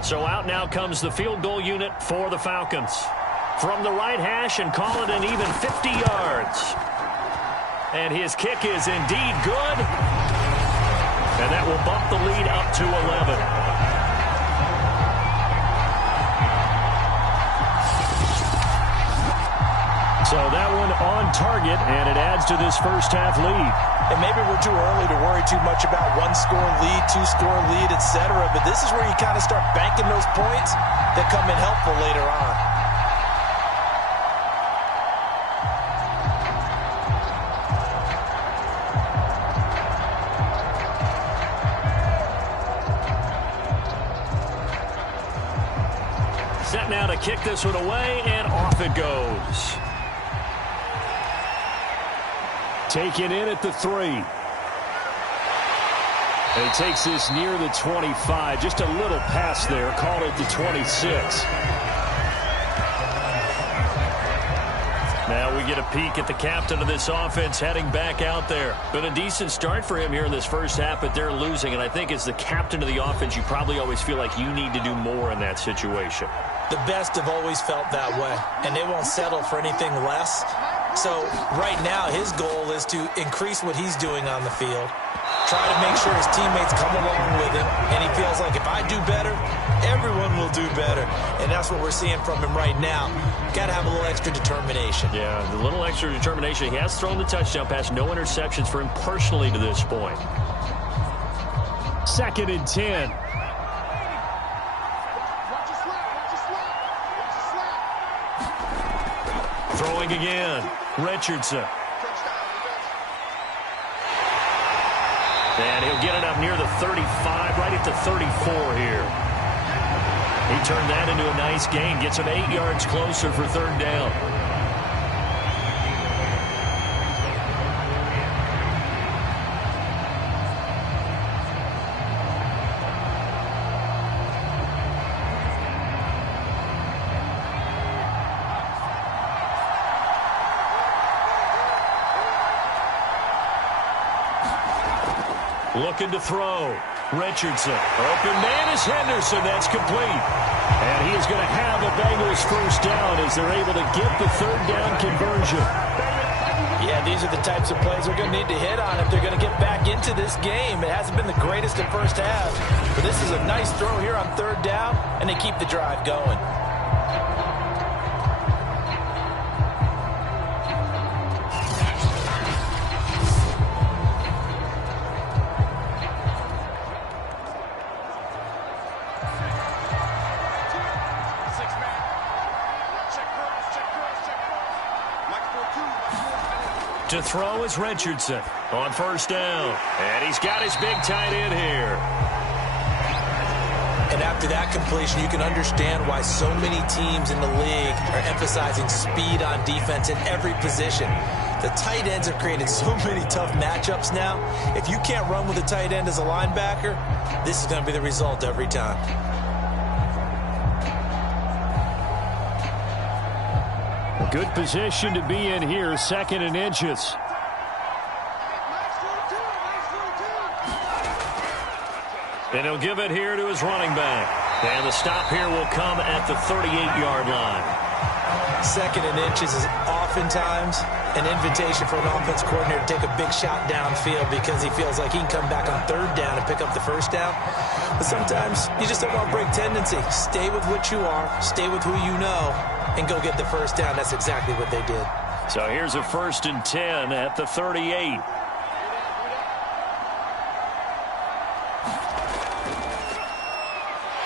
So out now comes the field goal unit for the Falcons. From the right hash and call it an even 50 yards. And his kick is indeed good. And that will bump the lead up to 11. So that one on target, and it adds to this first half lead. And maybe we're too early to worry too much about 1-score lead, 2-score lead, etc. But this is where you kind of start banking those points that come in helpful later on. Set now to kick this one away, and off it goes. Taken in at the 3. And he takes this near the 25. Just a little pass there. Called it the 26. Now we get a peek at the captain of this offense heading back out there. Been a decent start for him here in this first half, but they're losing. And I think as the captain of the offense, you probably always feel like you need to do more in that situation. The best have always felt that way, and they won't settle for anything less. So right now his goal is to increase what he's doing on the field, try to make sure his teammates come along with him, and he feels like if I do better, everyone will do better. And that's what we're seeing from him right now. Got to have a little extra determination. Yeah, the little extra determination. He has thrown the touchdown pass, no interceptions for him personally to this point. 2nd and 10. Throwing again. Richardson. And he'll get it up near the 35, right at the 34 here. He turned that into a nice gain. Gets him 8 yards closer for 3rd down. Looking to throw. Richardson. Open man is Henderson. That's complete. And he is going to have a Bengals first down as they're able to get the 3rd down conversion. Yeah, these are the types of plays they're going to need to hit on if they're going to get back into this game. It hasn't been the greatest in first half, but this is a nice throw here on 3rd down, and they keep the drive going. To throw is Richardson on 1st down. And he's got his big tight end here. And And after that completion, you can understand why so many teams in the league are emphasizing speed on defense in every position. The tight ends have created so many tough matchups now. If you can't run with a tight end as a linebacker, this is going to be the result every time. A good position to be in here, 2nd and inches. And he'll give it here to his running back. And the stop here will come at the 38-yard line. 2nd and inches is oftentimes an invitation for an offense coordinator to take a big shot downfield because he feels like he can come back on 3rd down and pick up the 1st down. But sometimes you just don't want to break tendency. Stay with what you are, stay with who you know, and go get the 1st down. That's exactly what they did. So here's a 1st and 10 at the 38.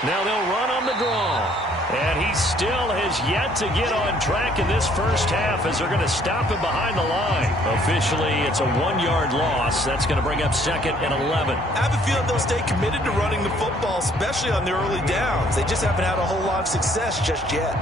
Now they'll run on the draw. And he still has yet to get on track in this first half as they're going to stop him behind the line. Officially, it's a 1-yard loss. That's going to bring up 2nd and 11. I have a feeling they'll stay committed to running the football, especially on the early downs. They just haven't had a whole lot of success just yet.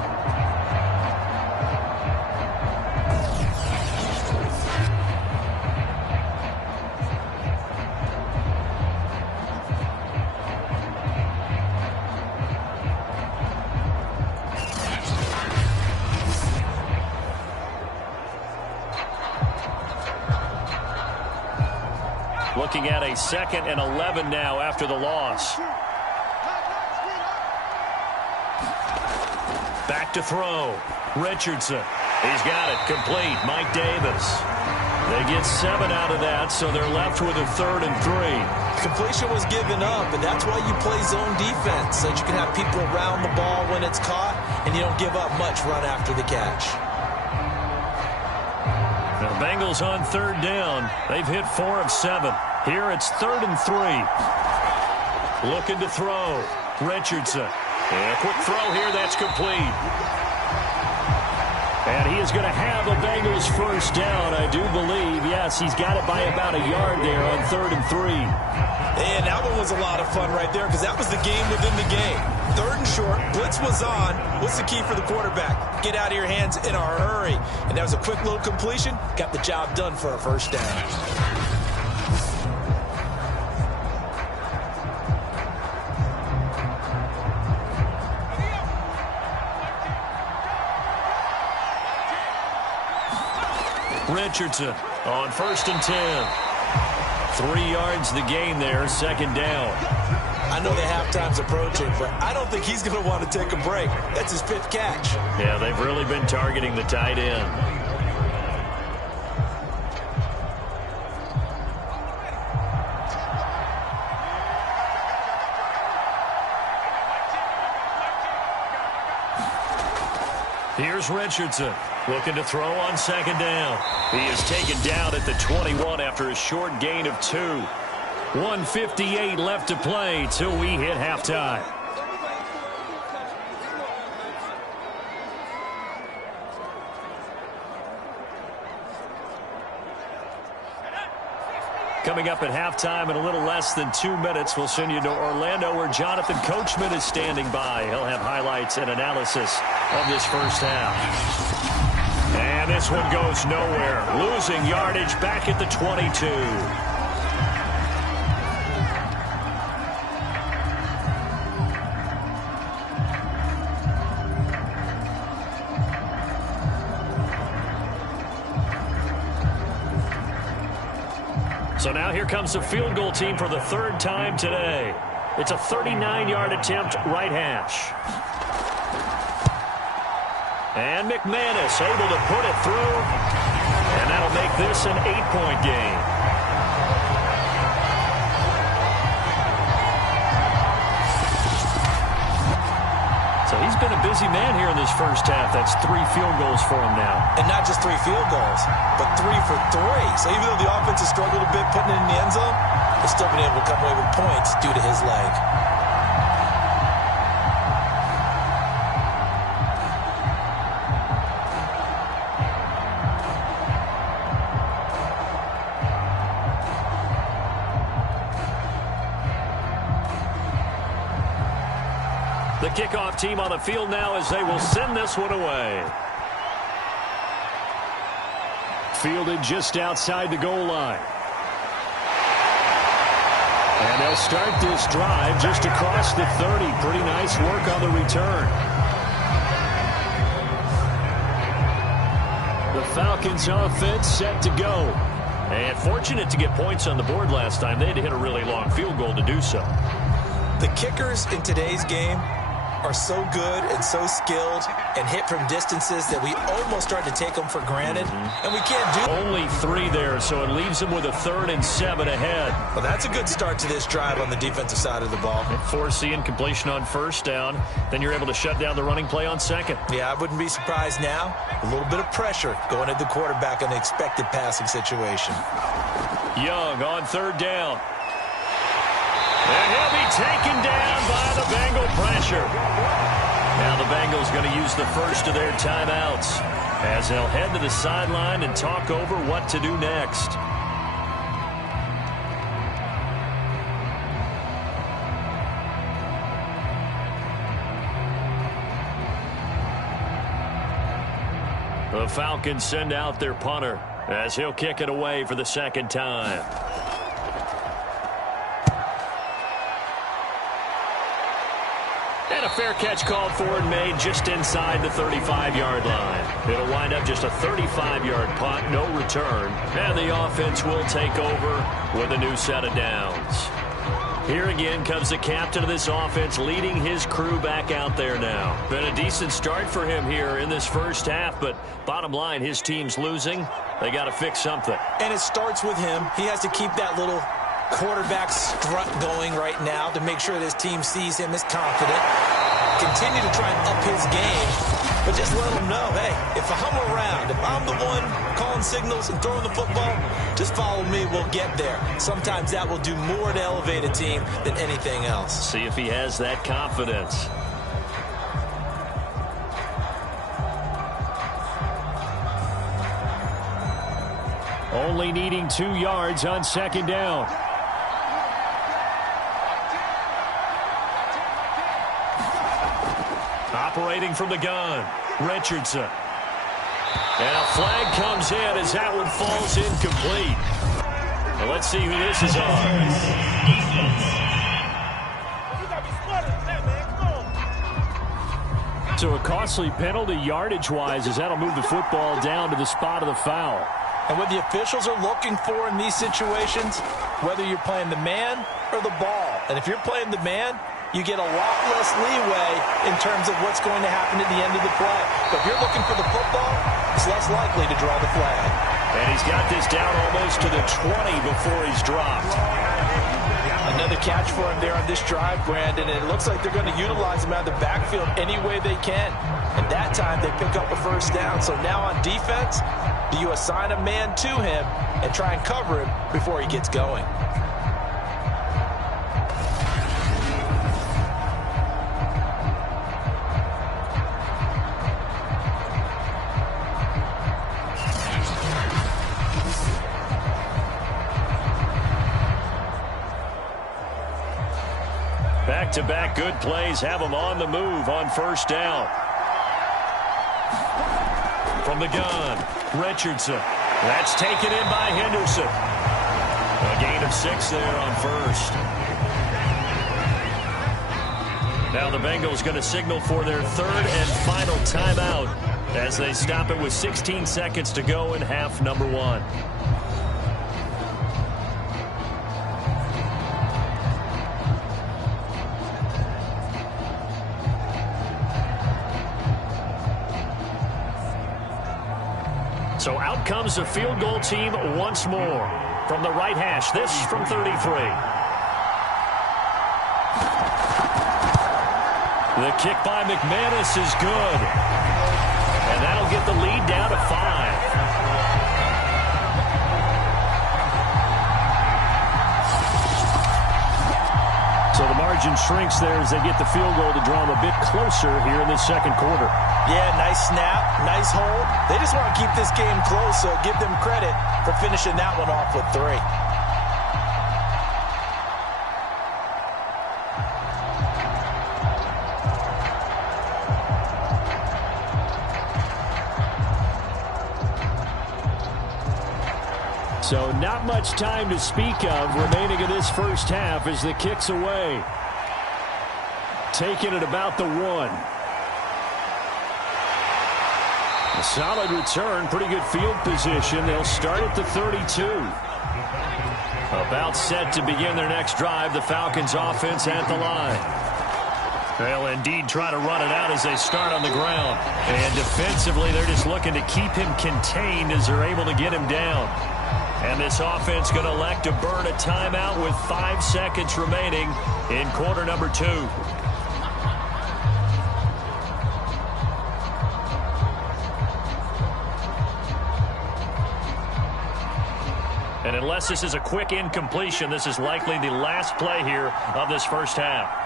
Looking at a 2nd and 11 now after the loss. Back to throw. Richardson. He's got it. Complete. Mike Davis. They get 7 out of that, so they're left with a 3rd and 3. Completion was given up, and that's why you play zone defense, so that you can have people around the ball when it's caught, and you don't give up much run after the catch. The Bengals on 3rd down. They've hit 4 of 7. Here it's 3rd and 3. Looking to throw. Richardson. And a quick throw here. That's complete. And he is going to have a Bengals 1st down, I do believe. Yes, he's got it by about a yard there on 3rd and 3. And that one was a lot of fun right there because that was the game within the game. 3rd and short, blitz was on. What's the key for the quarterback? Get out of your hands in a hurry. And that was a quick little completion. Got the job done for a 1st down. Richardson on 1st and 10. 3 yards the gain there, 2nd down. I know the halftime's approaching, but I don't think he's going to want to take a break. That's his 5th catch. Yeah, they've really been targeting the tight end. Here's Richardson looking to throw on 2nd down. He is taken down at the 21 after a short gain of 2. 1:58 left to play till we hit halftime. Coming up at halftime in a little less than 2 minutes, we'll send you to Orlando where Jonathan Coachman is standing by. He'll have highlights and analysis of this first half. And this one goes nowhere. Losing yardage back at the 22. So now here comes the field goal team for the 3rd time today. It's a 39-yard attempt, right hash. And McManus able to put it through. And that'll make this an 8-point game. So he's been a busy man here in this first half. That's 3 field goals for him now. And not just 3 field goals, but 3 for 3. So even though the offense has struggled a bit putting it in the end zone, they've still been able to come away with points due to his leg. kickoff team on the field now as they will send this one away. Fielded just outside the goal line. And they'll start this drive just across the 30. Pretty nice work on the return. The Falcons offense set to go. And fortunate to get points on the board last time. They had to hit a really long field goal to do so. The kickers in today's game are so good and so skilled and hit from distances that we almost start to take them for granted, and we can't do only 3 there, so it leaves them with a 3rd and 7 ahead. Well, that's a good start to this drive on the defensive side of the ball. Force the incompletion on 1st down, then you're able to shut down the running play on 2nd. Yeah, I wouldn't be surprised now. A little bit of pressure going at the quarterback on an expected passing situation. Young on 3rd down. And he'll be taken down by the Bengal pressure. Now the Bengals going to use the first of their timeouts as they'll head to the sideline and talk over what to do next. The Falcons send out their punter as he'll kick it away for the 2nd time. And a fair catch called for and made just inside the 35-yard line. It'll wind up just a 35-yard punt, no return. And the offense will take over with a new set of downs. Here again comes the captain of this offense leading his crew back out there now. Been a decent start for him here in this first half, but bottom line, his team's losing. They got to fix something. And it starts with him. He has to keep that little quarterback strut going right now to make sure this team sees him as confident. Continue to try and up his game, but just let him know, hey, if I'm around, if I'm the one calling signals and throwing the football, just follow me, we'll get there. Sometimes that will do more to elevate a team than anything else. See if he has that confidence. Only needing 2 yards on 2nd down. Operating from the gun, Richardson. And a flag comes in as that one falls incomplete. Well, let's see who this is on. So a costly penalty yardage-wise as that'll move the football down to the spot of the foul. And what the officials are looking for in these situations, whether you're playing the man or the ball. And if you're playing the man, you get a lot less leeway in terms of what's going to happen at the end of the play. But if you're looking for the football, it's less likely to draw the flag. And he's got this down almost to the 20 before he's dropped. Another catch for him there on this drive, Brandon, and it looks like they're going to utilize him out of the backfield any way they can. And that time they pick up a 1st down. So now on defense, do you assign a man to him and try and cover him before he gets going? Back-to-back good plays have them on the move on 1st down. From the gun, Richardson. That's taken in by Henderson. A gain of 6 there on 1st. Now the Bengals going to signal for their 3rd and final timeout as they stop it with 16 seconds to go in half number 1. So out comes the field goal team once more. From the right hash, this from 33. The kick by McManus is good. And that'll get the lead down to 5. So the margin shrinks there as they get the field goal to draw them a bit closer here in the 2nd quarter. Yeah, nice snap, nice hold. They just want to keep this game close, so give them credit for finishing that one off with 3. So not much time to speak of remaining in this first half as the kick's away. Taking it about the 1. A solid return, pretty good field position. They'll start at the 32. About set to begin their next drive, the Falcons offense at the line. They'll indeed try to run it out as they start on the ground. And defensively, they're just looking to keep him contained as they're able to get him down. And this offense going to elect to burn a timeout with 5 seconds remaining in quarter number 2. And unless this is a quick incompletion, this is likely the last play here of this first half.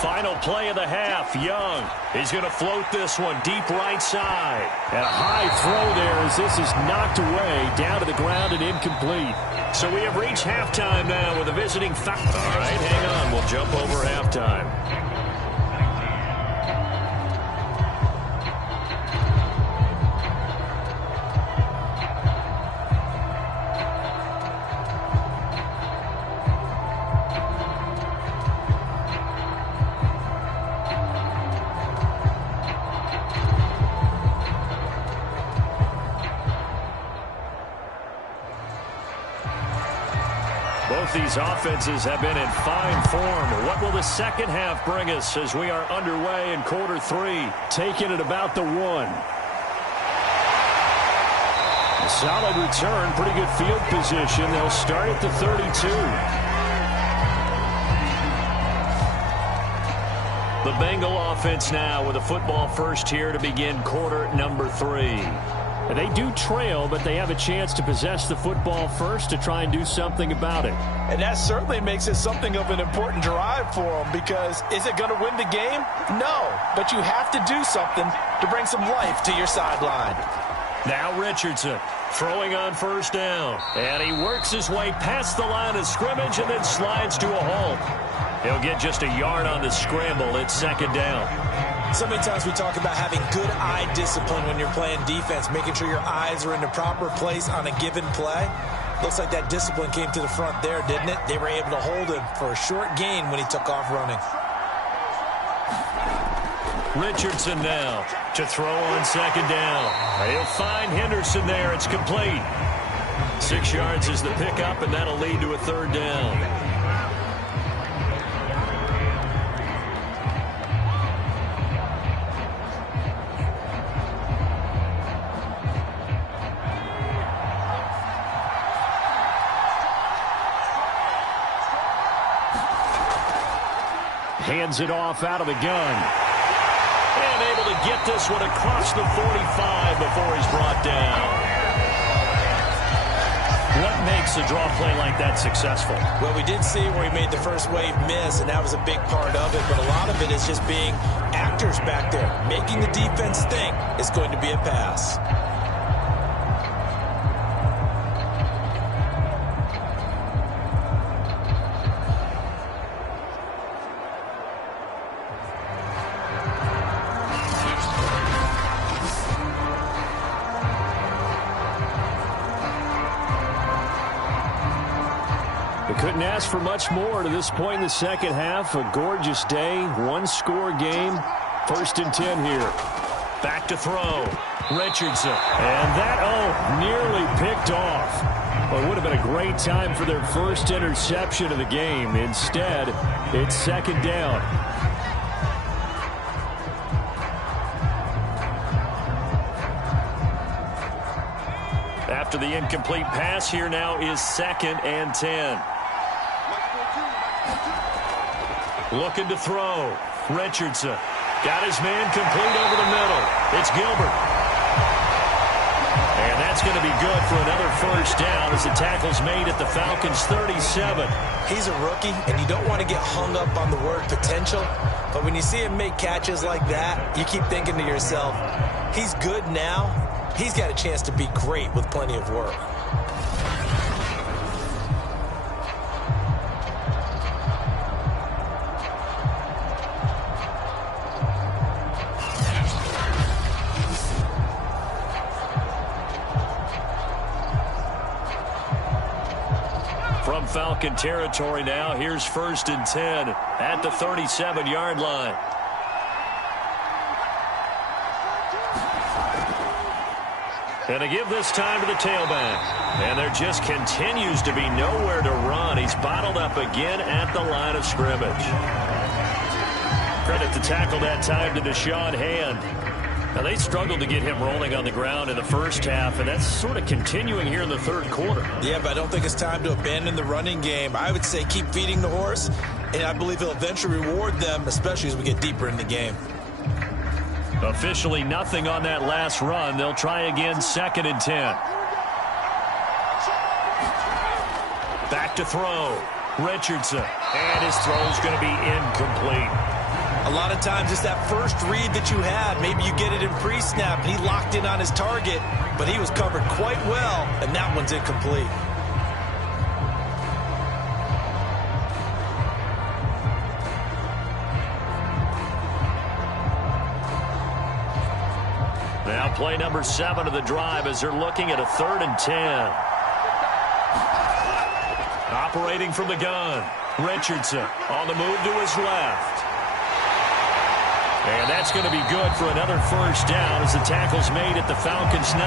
Final play of the half. Young. He's going to float this one deep right side. And a high throw there as this is knocked away down to the ground and incomplete. So we have reached halftime now with a visiting Falcons. All right, hang on. We'll jump over halftime. Both these offenses have been in fine form. What will the second half bring us as we are underway in quarter 3? Taking it about the 1. A solid return, pretty good field position. They'll start at the 32. The Bengal offense now with a football first here to begin quarter number 3. They do trail, but they have a chance to possess the football first to try and do something about it. And that certainly makes it something of an important drive for them, because is it going to win the game? No, but you have to do something to bring some life to your sideline. Now Richardson throwing on first down. And he works his way past the line of scrimmage and then slides to a halt. He'll get just a yard on the scramble. It's second down. So many times we talk about having good eye discipline when you're playing defense, making sure your eyes are in the proper place on a given play. Looks like that discipline came to the front there, didn't it? They were able to hold him for a short gain when he took off running. Richardson now to throw on second down. He'll find Henderson there. It's complete. 6 yards is the pickup, and that'll lead to a third down. Hands it off out of the gun. And able to get this one across the 45 before he's brought down. What makes a draw play like that successful? Well, we did see where he made the first wave miss, and that was a big part of it. But a lot of it is just being actors back there, making the defense think it's going to be a pass. Couldn't ask for much more to this point in the second half. A gorgeous day, one-score game. 1st and 10 here. Back to throw. Richardson. And that, nearly picked off. Well, it would have been a great time for their first interception of the game. Instead, it's second down. After the incomplete pass, here now is 2nd and 10. Looking to throw. Richardson. Got his man complete over the middle. It's Gilbert. And that's going to be good for another first down as the tackle's made at the Falcons' 37. He's a rookie, and you don't want to get hung up on the word potential. But when you see him make catches like that, you keep thinking to yourself, he's good now. He's got a chance to be great with plenty of work. Falcon territory now. Here's 1st and 10 at the 37-yard line. And they give this time to the tailback. And there just continues to be nowhere to run. He's bottled up again at the line of scrimmage. Credit to tackle that time to Deshaun Hand. Now, they struggled to get him rolling on the ground in the first half, and that's sort of continuing here in the third quarter. Yeah, but I don't think it's time to abandon the running game. I would say keep feeding the horse, and I believe he'll eventually reward them, especially as we get deeper in the game. Officially nothing on that last run. They'll try again, 2nd and 10. Back to throw. Richardson. And his throw's going to be incomplete. A lot of times it's that first read that you have. Maybe you get it in pre-snap, and he locked in on his target, but he was covered quite well, and that one's incomplete. Now play number 7 of the drive as they're looking at a 3rd and 10. Operating from the gun. Richardson on the move to his left. And that's going to be good for another 1st down as the tackle's made at the Falcons' 19.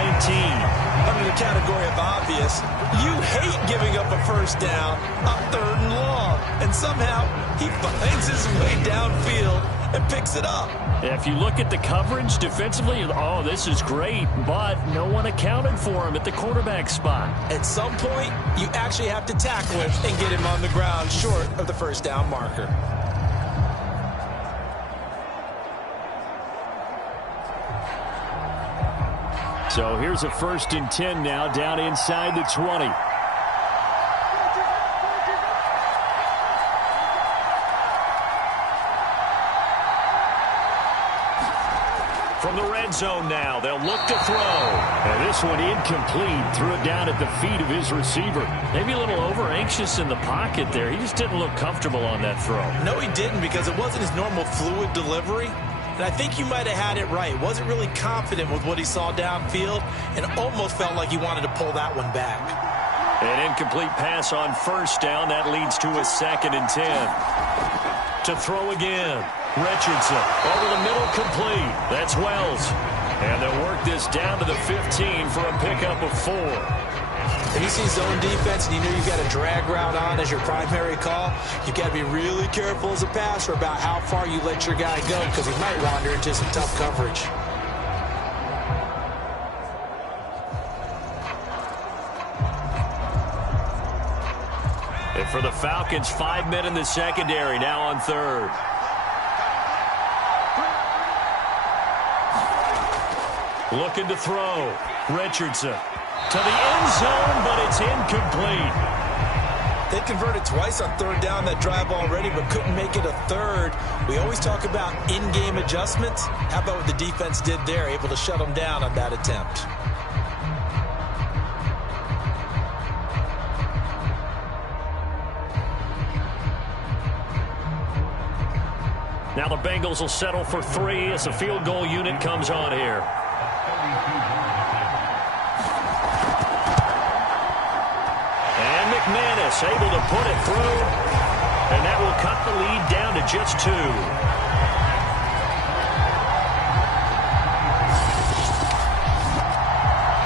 Under the category of obvious, you hate giving up a 1st down on 3rd and long. And somehow he finds his way downfield and picks it up. If you look at the coverage defensively, oh, this is great, but no one accounted for him at the quarterback spot. At some point, you actually have to tackle him and get him on the ground short of the 1st down marker. So here's a 1st and 10 now down inside the 20. From the red zone now, they'll look to throw. And this one incomplete. Threw it down at the feet of his receiver. Maybe a little over-anxious in the pocket there. He just didn't look comfortable on that throw. No, he didn't, because it wasn't his normal fluid delivery. And I think you might have had it right. Wasn't really confident with what he saw downfield and almost felt like he wanted to pull that one back. An incomplete pass on 1st down. That leads to a 2nd and 10. To throw again. Richardson over the middle, complete. That's Wells. And they'll work this down to the 15 for a pickup of 4. If you see zone defense and you know you've got a drag route on as your primary call, you've got to be really careful as a passer about how far you let your guy go, because he might wander into some tough coverage. And for the Falcons, 5 men in the secondary, now on 3rd. Looking to throw. Richardson to the end zone, but it's incomplete. They converted twice on 3rd down that drive already, but couldn't make it a 3rd. We always talk about in-game adjustments. How about what the defense did there, able to shut them down on that attempt? Now the Bengals will settle for 3 as the field goal unit comes on here. McManus able to put it through, and that will cut the lead down to just 2.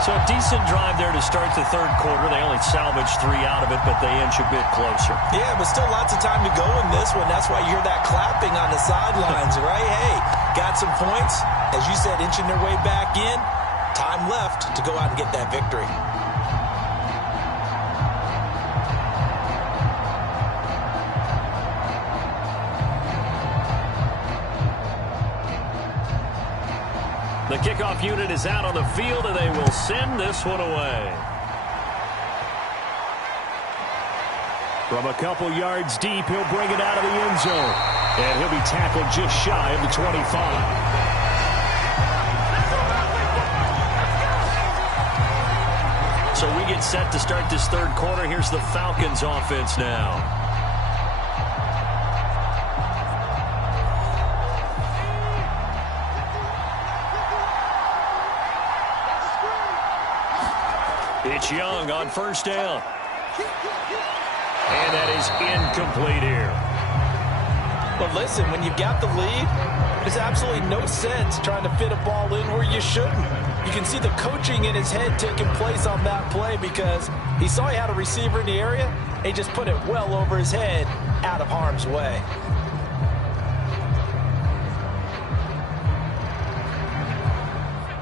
So a decent drive there to start the 3rd quarter. They only salvaged 3 out of it, but they inch a bit closer. Yeah, but still lots of time to go in this one. That's why you hear that clapping on the sidelines, right? Hey, got some points. As you said, inching their way back in. Time left to go out and get that victory. The kickoff unit is out on the field, and they will send this one away. From a couple yards deep, he'll bring it out of the end zone. And he'll be tackled just shy of the 25. So we get set to start this 3rd quarter. Here's the Falcons offense now. It's Young on 1st down. And that is incomplete here. But listen, when you've got the lead, there's absolutely no sense trying to fit a ball in where you shouldn't. You can see the coaching in his head taking place on that play because he saw he had a receiver in the area, and he just put it well over his head out of harm's way.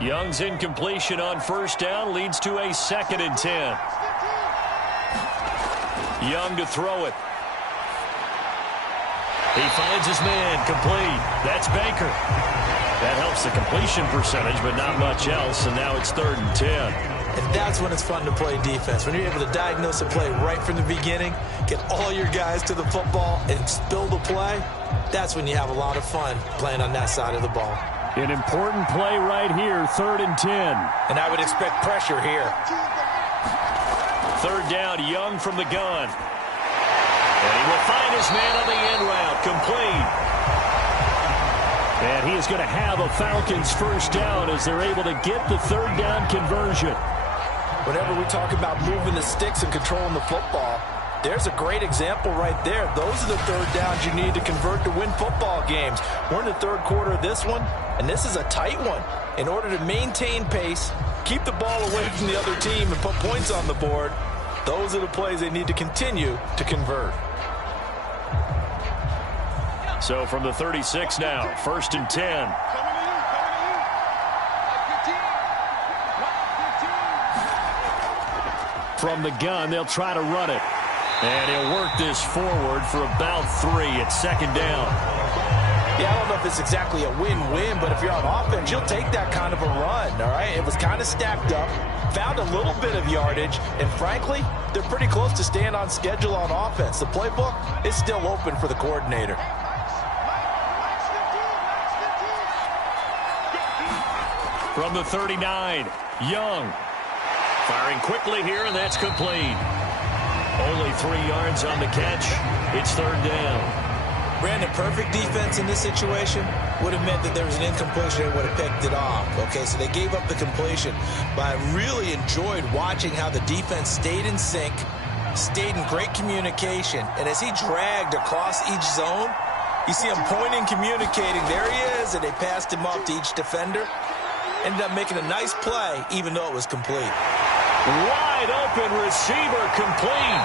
Young's incompletion on first down leads to a 2nd and 10. Young to throw it. He finds his man, complete. That's Baker. That helps the completion percentage, but not much else, and now it's 3rd and 10. And that's when it's fun to play defense. When you're able to diagnose a play right from the beginning, get all your guys to the football, and spill the play, that's when you have a lot of fun playing on that side of the ball. An important play right here, 3rd and 10. And I would expect pressure here. 3rd down, Young from the gun. And he will find his man on the end route, complete. And he is going to have a Falcons first down as they're able to get the 3rd down conversion. Whenever we talk about moving the sticks and controlling the football, there's a great example right there. Those are the 3rd downs you need to convert to win football games. We're in the 3rd quarter of this one, and this is a tight one. In order to maintain pace, keep the ball away from the other team, and put points on the board, those are the plays they need to continue to convert. So from the 36 now, 1st and 10. From the gun, they'll try to run it. And he'll work this forward for about 3 at 2nd down. Yeah, I don't know if it's exactly a win-win, but if you're on offense, you'll take that kind of a run, all right? It was kind of stacked up, found a little bit of yardage, and frankly, they're pretty close to staying on schedule on offense. The playbook is still open for the coordinator. From the 39, Young. Firing quickly here, and that's complete. Only 3 yards on the catch. It's 3rd down. Brandon, perfect defense in this situation would have meant that there was an incompletion and would have picked it off. Okay, so they gave up the completion. But I really enjoyed watching how the defense stayed in sync, stayed in great communication. And as he dragged across each zone, you see him pointing, communicating. There he is, and they passed him off to each defender. Ended up making a nice play, even though it was complete. Wide open receiver, complete.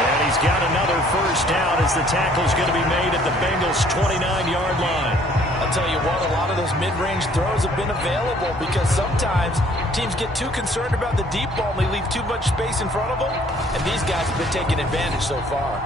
And he's got another first down as the tackle's going to be made at the Bengals' 29-yard line. I'll tell you what, a lot of those mid-range throws have been available because sometimes teams get too concerned about the deep ball and they leave too much space in front of them, and these guys have been taking advantage so far.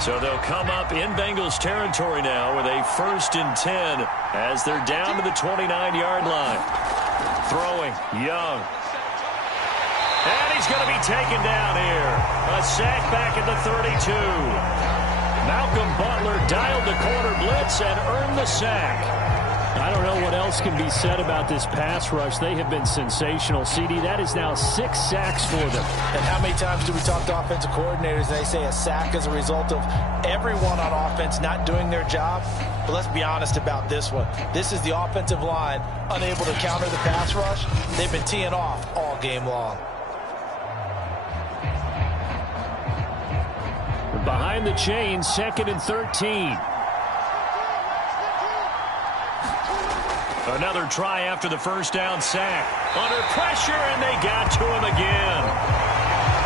So they'll come up in Bengals territory now with a 1st and 10 as they're down to the 29-yard line. Throwing, Young. And he's going to be taken down here. A sack back at the 32. Malcolm Butler dialed the corner blitz and earned the sack. I don't know what else can be said about this pass rush. They have been sensational. CD, that is now 6 sacks for them. And how many times do we talk to offensive coordinators and they say a sack as a result of everyone on offense not doing their job? But let's be honest about this one. This is the offensive line unable to counter the pass rush. They've been teeing off all game long. Behind the chain, 2nd and 13. Another try after the first down sack. Under pressure, and they got to him again.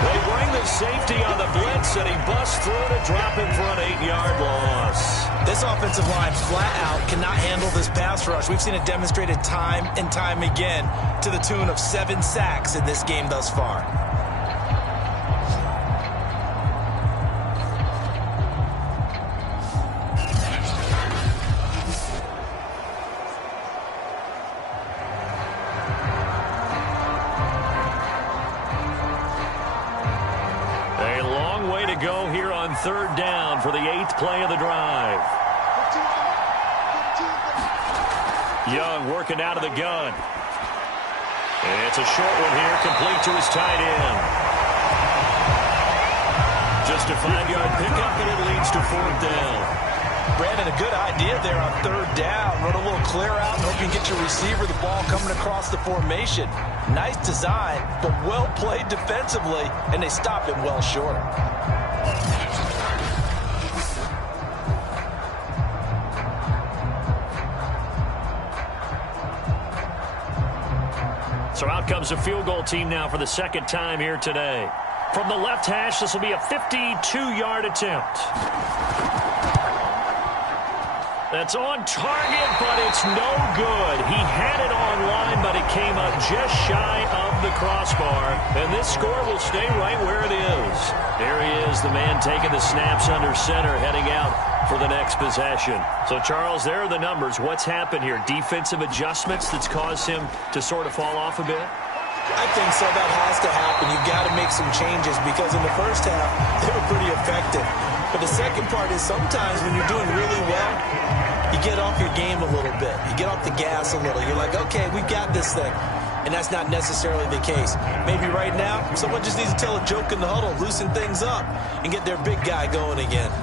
They bring the safety on the blitz, and he busts through to drop him for an 8-yard loss. This offensive line flat out cannot handle this pass rush. We've seen it demonstrated time and time again to the tune of 7 sacks in this game thus far. Go here on 3rd down for the 8th play of the drive. Young working out of the gun. And it's a short one here, complete to his tight end. Just a 5-yard pickup, and it leads to 4th down. Brandon, a good idea there on 3rd down. Run a little clear out and hope you get your receiver the ball coming across the formation. Nice design, but well played defensively, and they stop him well short. So out comes a field goal team now for the 2nd time here today. From the left hash, this will be a 52-yard attempt. That's on target, but it's no good. He had it on line, but it came up just shy of the crossbar. And this score will stay right where it is. There he is, the man taking the snaps under center, heading out for the next possession. So, Charles, there are the numbers. What's happened here? Defensive adjustments that's caused him to sort of fall off a bit? I think so. That has to happen. You've got to make some changes because in the first half, they were pretty effective. But the second part is sometimes when you're doing really well, you get off your game a little bit. You get off the gas a little. You're like, okay, we've got this thing. And that's not necessarily the case. Maybe right now, someone just needs to tell a joke in the huddle, loosen things up, and get their big guy going again.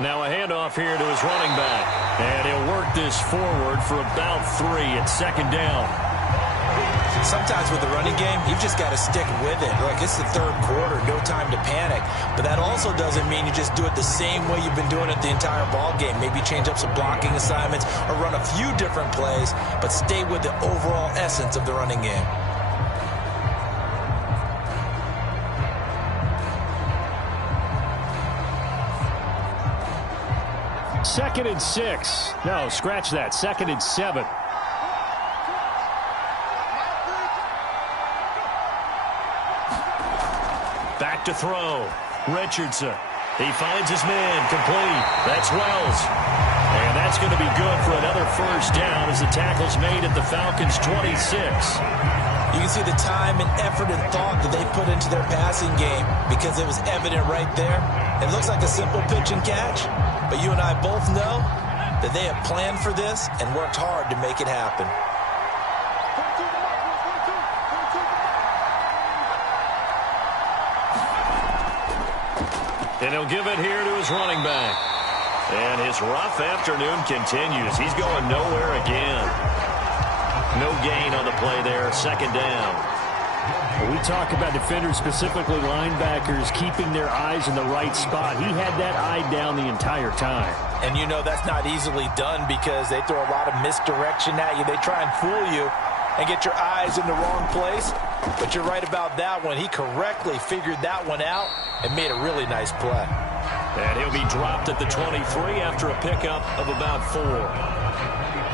Now a handoff here to his running back. And he'll work this forward for about 3 at 2nd down. Sometimes with the running game, you've just got to stick with it. Like, it's the 3rd quarter, no time to panic. But that also doesn't mean you just do it the same way you've been doing it the entire ball game. Maybe change up some blocking assignments or run a few different plays, but stay with the overall essence of the running game. Second and 6. No, scratch that. 2nd and 7. Back to throw. Richardson. He finds his man. Complete. That's Wells. And that's going to be good for another 1st down as the tackle's made at the Falcons' 26. You can see the time and effort and thought that they put into their passing game because it was evident right there. It looks like a simple pitch and catch, but you and I both know that they have planned for this and worked hard to make it happen. And he'll give it here to his running back. And his rough afternoon continues. He's going nowhere again. No gain on the play there. 2nd down. When we talk about defenders, specifically linebackers, keeping their eyes in the right spot. He had that eye down the entire time. And you know that's not easily done because they throw a lot of misdirection at you. They try and fool you and get your eyes in the wrong place. But you're right about that one. He correctly figured that one out and made a really nice play. And he'll be dropped at the 23 after a pickup of about 4.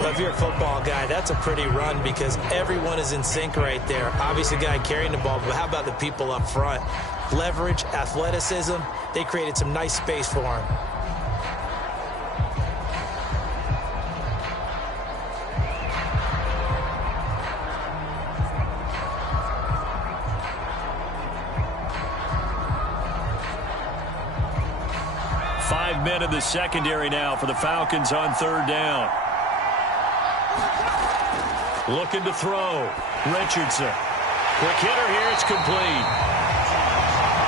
Well, if you're a football guy, that's a pretty run because everyone is in sync right there. Obviously, the guy carrying the ball, but how about the people up front? Leverage, athleticism, they created some nice space for him. Men in the secondary now for the Falcons on 3rd down. Looking to throw. Richardson. Quick hitter here. It's complete.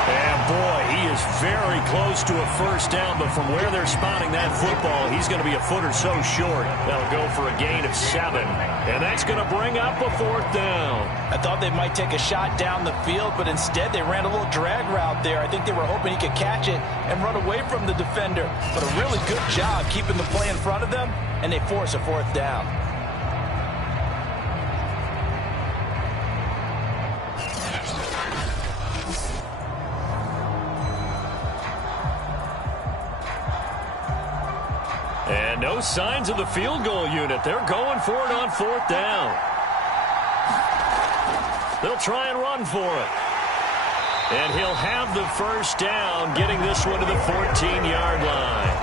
And boy, he is very close to a 1st down, but from where they're spotting that football, he's going to be a foot or so short. That'll go for a gain of 7. And that's going to bring up a 4th down. I thought they might take a shot down the field, but instead they ran a little drag route there. I think they were hoping he could catch it and run away from the defender. But a really good job keeping the play in front of them, and they force a 4th down. And no signs of the field goal unit. They're going for it on 4th down. They'll try and run for it. And he'll have the first down, getting this one to the 14-yard line.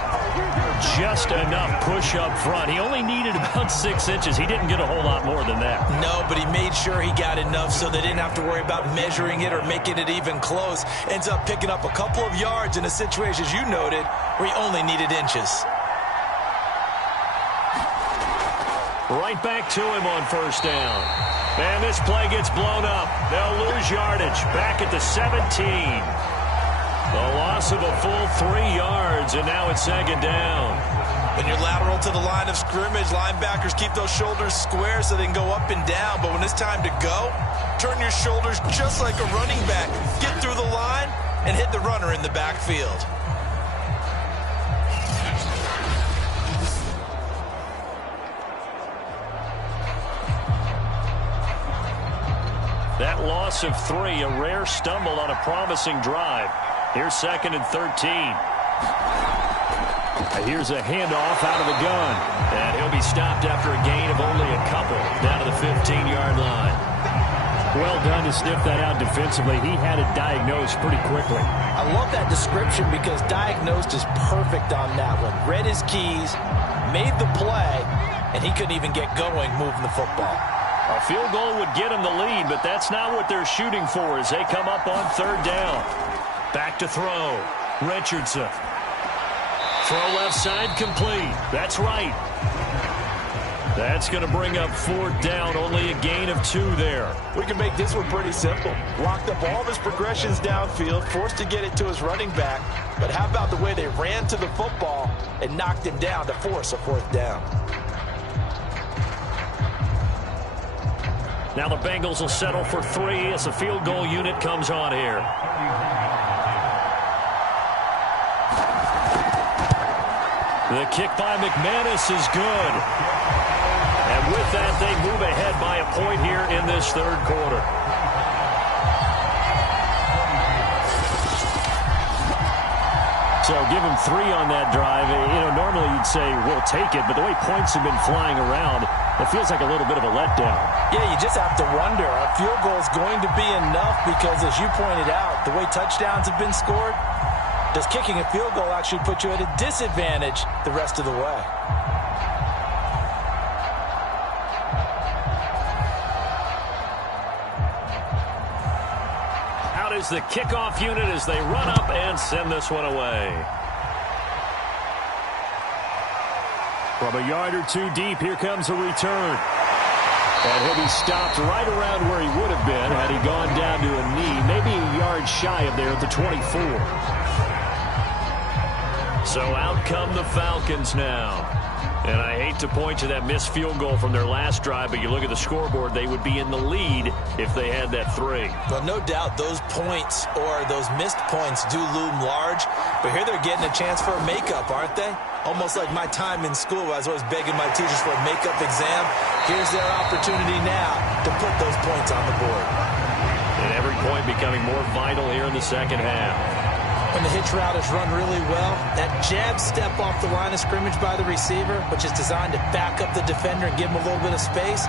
Just enough push up front. He only needed about 6 inches. He didn't get a whole lot more than that. No, but he made sure he got enough so they didn't have to worry about measuring it or making it even close. Ends up picking up a couple of yards in a situation, as you noted, where he only needed inches. Right back to him on first down. And this play gets blown up. They'll lose yardage. Back at the 17. A loss of a full 3 yards, and now it's second down. When you're lateral to the line of scrimmage, linebackers keep those shoulders square so they can go up and down. But when it's time to go, turn your shoulders just like a running back. Get through the line and hit the runner in the backfield. That loss of 3, a rare stumble on a promising drive. Here's 2nd and 13. Here's a handoff out of the gun. And he'll be stopped after a gain of only a couple down to the 15-yard line. Well done to sniff that out defensively. He had it diagnosed pretty quickly. I love that description because diagnosed is perfect on that one. Read his keys, made the play, and he couldn't even get going moving the football. A field goal would get him the lead, but that's not what they're shooting for as they come up on 3rd down. Back to throw. Richardson. Throw left side complete. That's right. That's going to bring up 4th down. Only a gain of 2 there. We can make this one pretty simple. Locked up all of his progressions downfield, forced to get it to his running back. But how about the way they ran to the football and knocked him down to force a 4th down? Now the Bengals will settle for 3 as the field goal unit comes on here. The kick by McManus is good. And with that, they move ahead by a point here in this 3rd quarter. So give him 3 on that drive. You know, normally you'd say, we'll take it, but the way points have been flying around, it feels like a little bit of a letdown. Yeah, you just have to wonder. A field goal is going to be enough because, as you pointed out, the way touchdowns have been scored, does kicking a field goal actually put you at a disadvantage the rest of the way? Out is the kickoff unit as they run up and send this one away. From a yard or 2 deep, here comes a return. And he'll be stopped right around where he would have been had he gone down to a knee, maybe a yard shy of there at the 24. So out come the Falcons now. And I hate to point to that missed field goal from their last drive, but you look at the scoreboard, they would be in the lead if they had that 3. Well, no doubt those points or those missed points do loom large, but here they're getting a chance for a makeup, aren't they? Almost like my time in school where I was always begging my teachers for a makeup exam. Here's their opportunity now to put those points on the board. And every point becoming more vital here in the second half. When the hitch route is run really well, that jab step off the line of scrimmage by the receiver, which is designed to back up the defender and give him a little bit of space,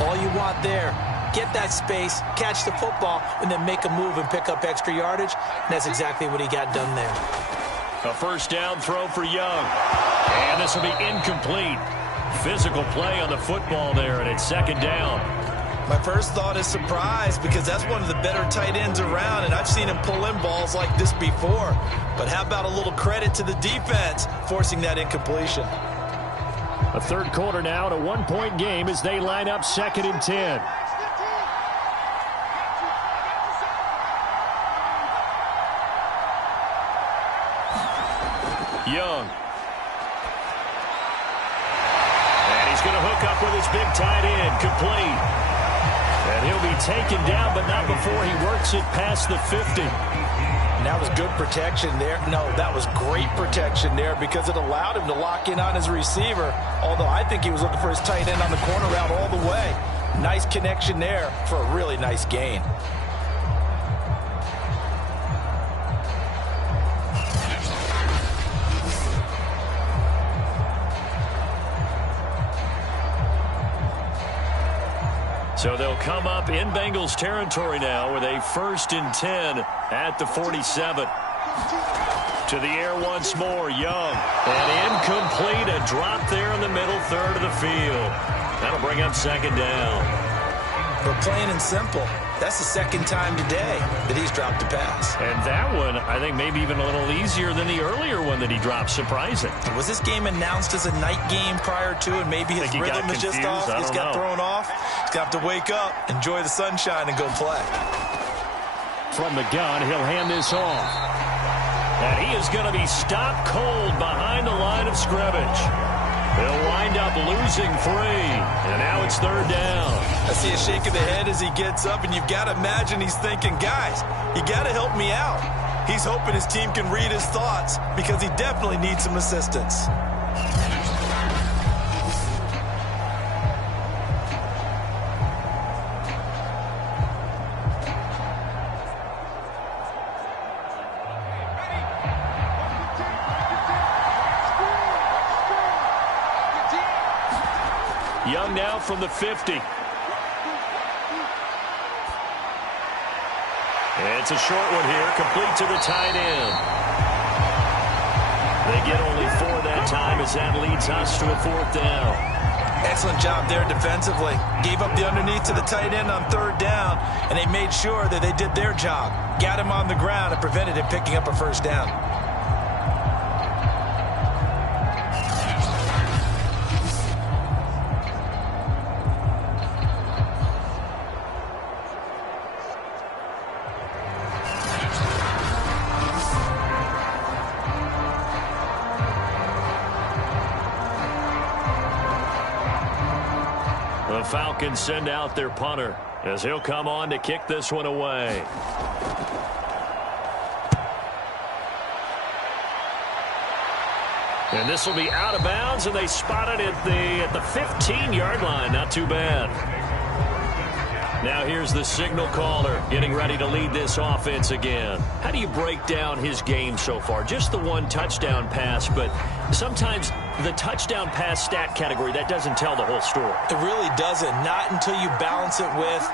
all you want there, get that space, catch the football, and then make a move and pick up extra yardage. And that's exactly what he got done there. A first down throw for Young. And this will be incomplete. Physical play on the football there, and it's 2nd down. My first thought is surprise because that's one of the better tight ends around, and I've seen him pull in balls like this before. But how about a little credit to the defense forcing that incompletion? A 3rd quarter now, and a 1-point game as they line up 2nd and 10. Young. And he's going to hook up with his big tight end, complete. And he'll be taken down, but not before he works it past the 50. And that was good protection there. No, that was great protection there because it allowed him to lock in on his receiver, although I think he was looking for his tight end on the corner route all the way. Nice connection there for a really nice gain. So they'll come up in Bengals territory now with a 1st and 10 at the 47. To the air once more, Young. And incomplete, a drop there in the middle third of the field. That'll bring up second down. But plain and simple, that's the second time today that he's dropped a pass. And that one, I think, maybe even a little easier than the earlier one that he dropped. Surprising. Was this game announced as a night game prior to, and maybe his rhythm is just off? He's got thrown off. He's got to wake up, enjoy the sunshine, and go play. From the gun, he'll hand this off. And he is going to be stopped cold behind the line of scrimmage. He'll wind up losing 3, and now it's third down. I see a shake of the head as he gets up, and you've got to imagine he's thinking, guys, you got to help me out. He's hoping his team can read his thoughts because he definitely needs some assistance. Young now from the 50. It's a short one here, complete to the tight end. They get only 4 that time as that leads us to a fourth down. Excellent job there defensively. Gave up the underneath to the tight end on third down, and they made sure that they did their job. Got him on the ground and prevented him picking up a first down. The Falcons send out their punter as he'll come on to kick this one away. And this will be out of bounds, and they spot it at the 15-yard line. Not too bad. Now here's the signal caller getting ready to lead this offense again. How do you break down his game so far? Just the one touchdown pass, but sometimes the touchdown pass stat category, that doesn't tell the whole story. It really doesn't. Not until you balance it with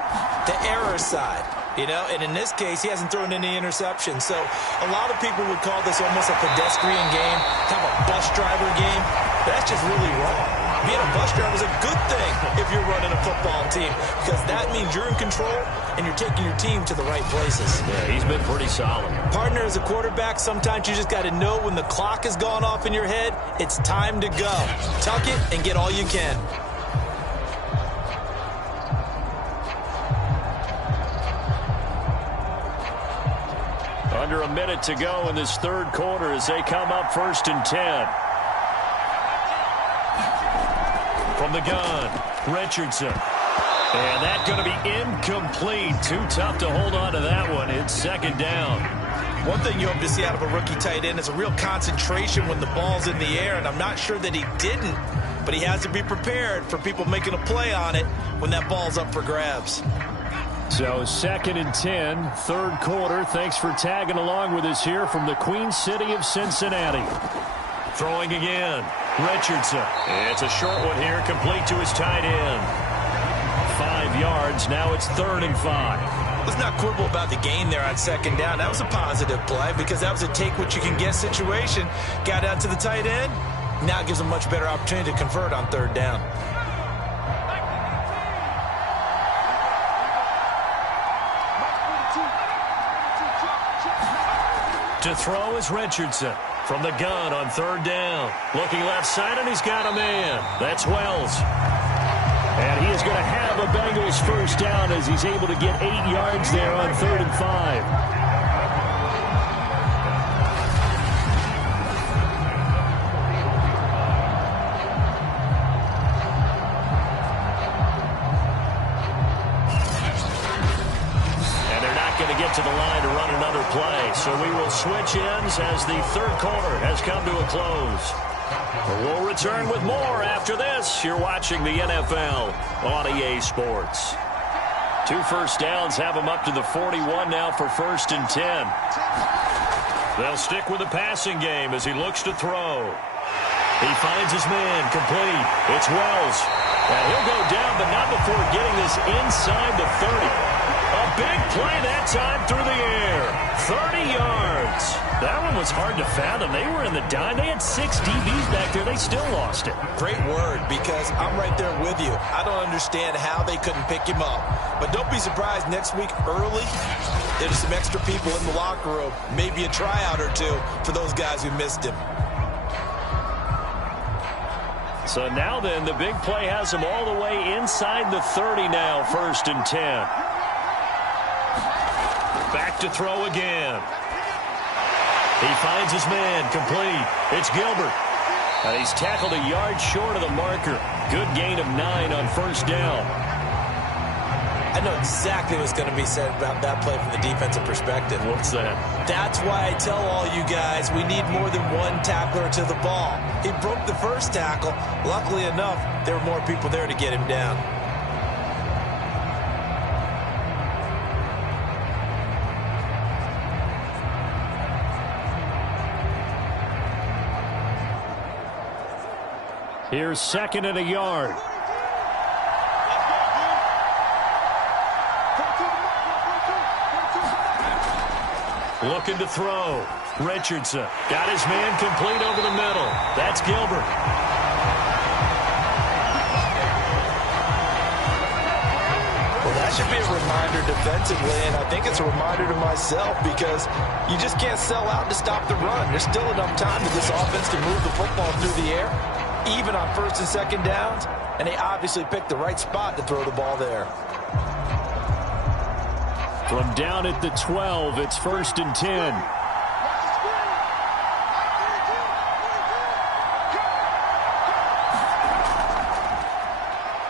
the error side. You know, and in this case, he hasn't thrown any interceptions. So a lot of people would call this almost a pedestrian game, kind of a bus driver game. But that's just really wrong. Being a bus driver is a good thing if you're running a football team, because that means you're in control and you're taking your team to the right places. Yeah, he's been pretty solid. Partner, as a quarterback, sometimes you just got to know when the clock has gone off in your head, it's time to go. Tuck it and get all you can. Under a minute to go in this third quarter as they come up 1st and 10. From the gun, Richardson. And that's going to be incomplete. Too tough to hold on to that one. It's second down. One thing you hope to see out of a rookie tight end is a real concentration when the ball's in the air, and I'm not sure that he didn't, but he has to be prepared for people making a play on it when that ball's up for grabs. So 2nd and 10, third quarter. Thanks for tagging along with us here from the Queen City of Cincinnati. Throwing again, Richardson. It's a short one here, complete to his tight end. 5 yards, now it's 3rd and 5. Let's not quibble about the gain there on second down. That was a positive play because that was a take-what-you-can-get situation. Got out to the tight end. Now it gives a much better opportunity to convert on third down. To throw is Richardson. From the gun on third down. Looking left side, and he's got a man. That's Wells. And he is going to have a Bengals first down as he's able to get 8 yards there on 3rd and 5. To the line to run another play. So we will switch ends as the third quarter has come to a close. We'll return with more after this. You're watching the NFL on EA Sports. 2 first downs have them up to the 41 now for 1st and 10. They'll stick with the passing game as he looks to throw. He finds his man complete. It's Wells. And he'll go down, but not before getting this inside the 30. A big play that time through the air. 30 yards. That one was hard to fathom. They were in the dime. They had 6 DBs back there. They still lost it. Great word, because I'm right there with you. I don't understand how they couldn't pick him up. But don't be surprised next week early, there's some extra people in the locker room. Maybe a tryout or two for those guys who missed him. So now then, the big play has him all the way inside the 30 now, 1st and 10. Back to throw again. He finds his man, complete. It's Gilbert. He's tackled a yard short of the marker. Good gain of 9 on 1st down. I know exactly what's going to be said about that play from the defensive perspective. What's that? That's why I tell all you guys we need more than one tackler to the ball. He broke the first tackle. Luckily enough, there were more people there to get him down. Here's 2nd and a yard. Looking to throw. Richardson got his man complete over the middle. That's Gilbert. Well, that should be a reminder defensively, and I think it's a reminder to myself, because you just can't sell out to stop the run. There's still enough time for this offense to move the football through the air, even on 1st and 2nd downs, and they obviously picked the right spot to throw the ball there. From down at the 12, it's 1st and 10.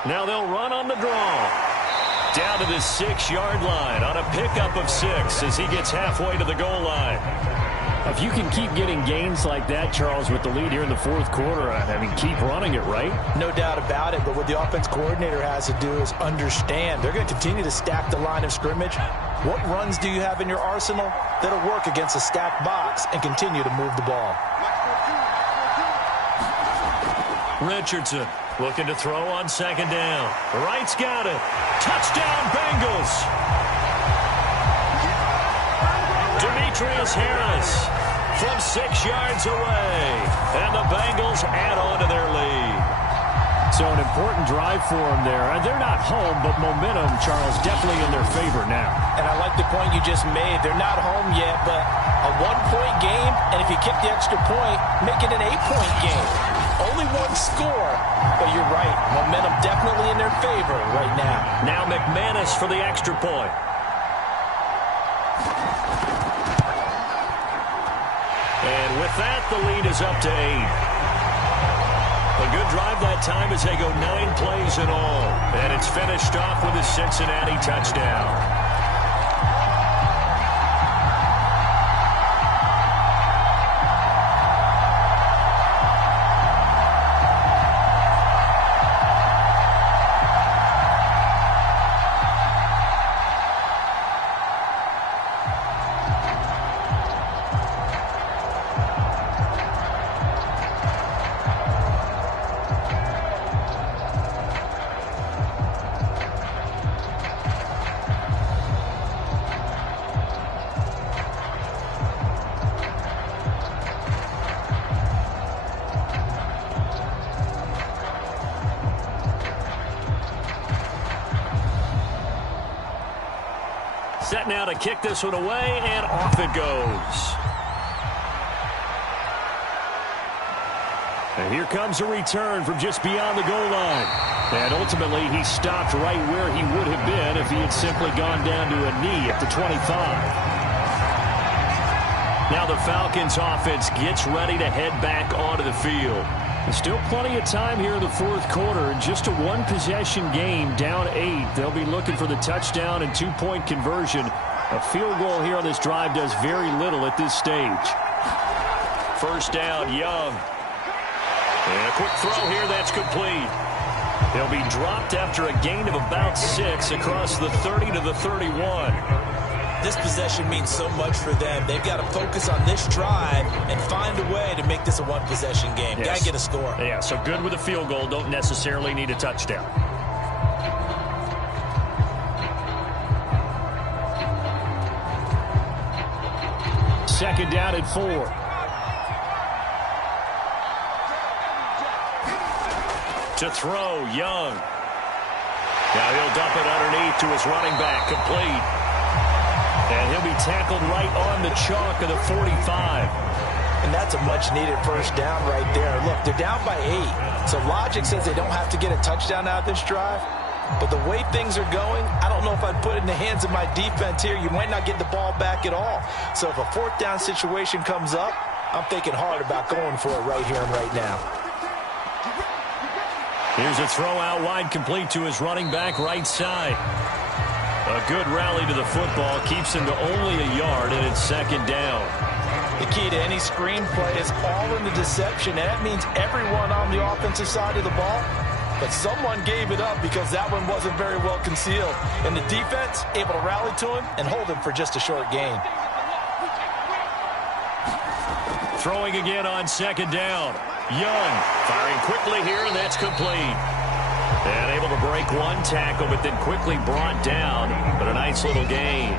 Now they'll run on the draw. Down to the 6-yard line on a pickup of 6 as he gets halfway to the goal line. If you can keep getting gains like that, Charles, with the lead here in the 4th quarter, I mean, keep running it, right? No doubt about it, but what the offense coordinator has to do is understand. They're going to continue to stack the line of scrimmage. What runs do you have in your arsenal that'll work against a stacked box and continue to move the ball? Richardson looking to throw on 2nd down. Wright's got it. Touchdown, Bengals. Demetrius Harris from 6 yards away. And the Bengals add on to their lead. So an important drive for them there. They're not home, but momentum, Charles, definitely in their favor now. And I like the point you just made. They're not home yet, but a 1-point game, and if you kick the extra point, make it an 8-point game. Only one score, but you're right. Momentum definitely in their favor right now. Now McManus for the extra point. And with that, the lead is up to 8. A good drive that time as they go 9 plays in all. And it's finished off with a Cincinnati touchdown. Set now to kick this one away, and off it goes. And here comes a return from just beyond the goal line. And ultimately, he stopped right where he would have been if he had simply gone down to a knee at the 25. Now the Falcons offense gets ready to head back onto the field. There's still plenty of time here in the 4th quarter. Just a one-possession game, down 8. They'll be looking for the touchdown and 2-point conversion. A field goal here on this drive does very little at this stage. 1st down, Young. And a quick throw here, that's complete. They'll be dropped after a gain of about 6 across the 30 to the 31. This possession means so much for them. They've got to focus on this drive and find a way to make this a one-possession game. Yes. Got to get a score. Yeah, so good with a field goal. Don't necessarily need a touchdown. second down and 4. To throw, Young. Now he'll dump it underneath to his running back, complete. And he'll be tackled right on the chalk of the 45. And that's a much-needed first down right there. Look, they're down by 8. So logic says they don't have to get a touchdown out of this drive. But the way things are going, I don't know if I'd put it in the hands of my defense here. You might not get the ball back at all. So if a fourth down situation comes up, I'm thinking hard about going for it right here and right now. Here's a throw out wide, complete to his running back right side. A good rally to the football keeps him to only a yard, and it's second down. The key to any screenplay is all in the deception. And that means everyone on the offensive side of the ball. But someone gave it up because that one wasn't very well concealed. And the defense able to rally to him and hold him for just a short gain. Throwing again on second down. Young firing quickly here, and that's complete. And able to break one tackle, but then quickly brought down. But a nice little gain.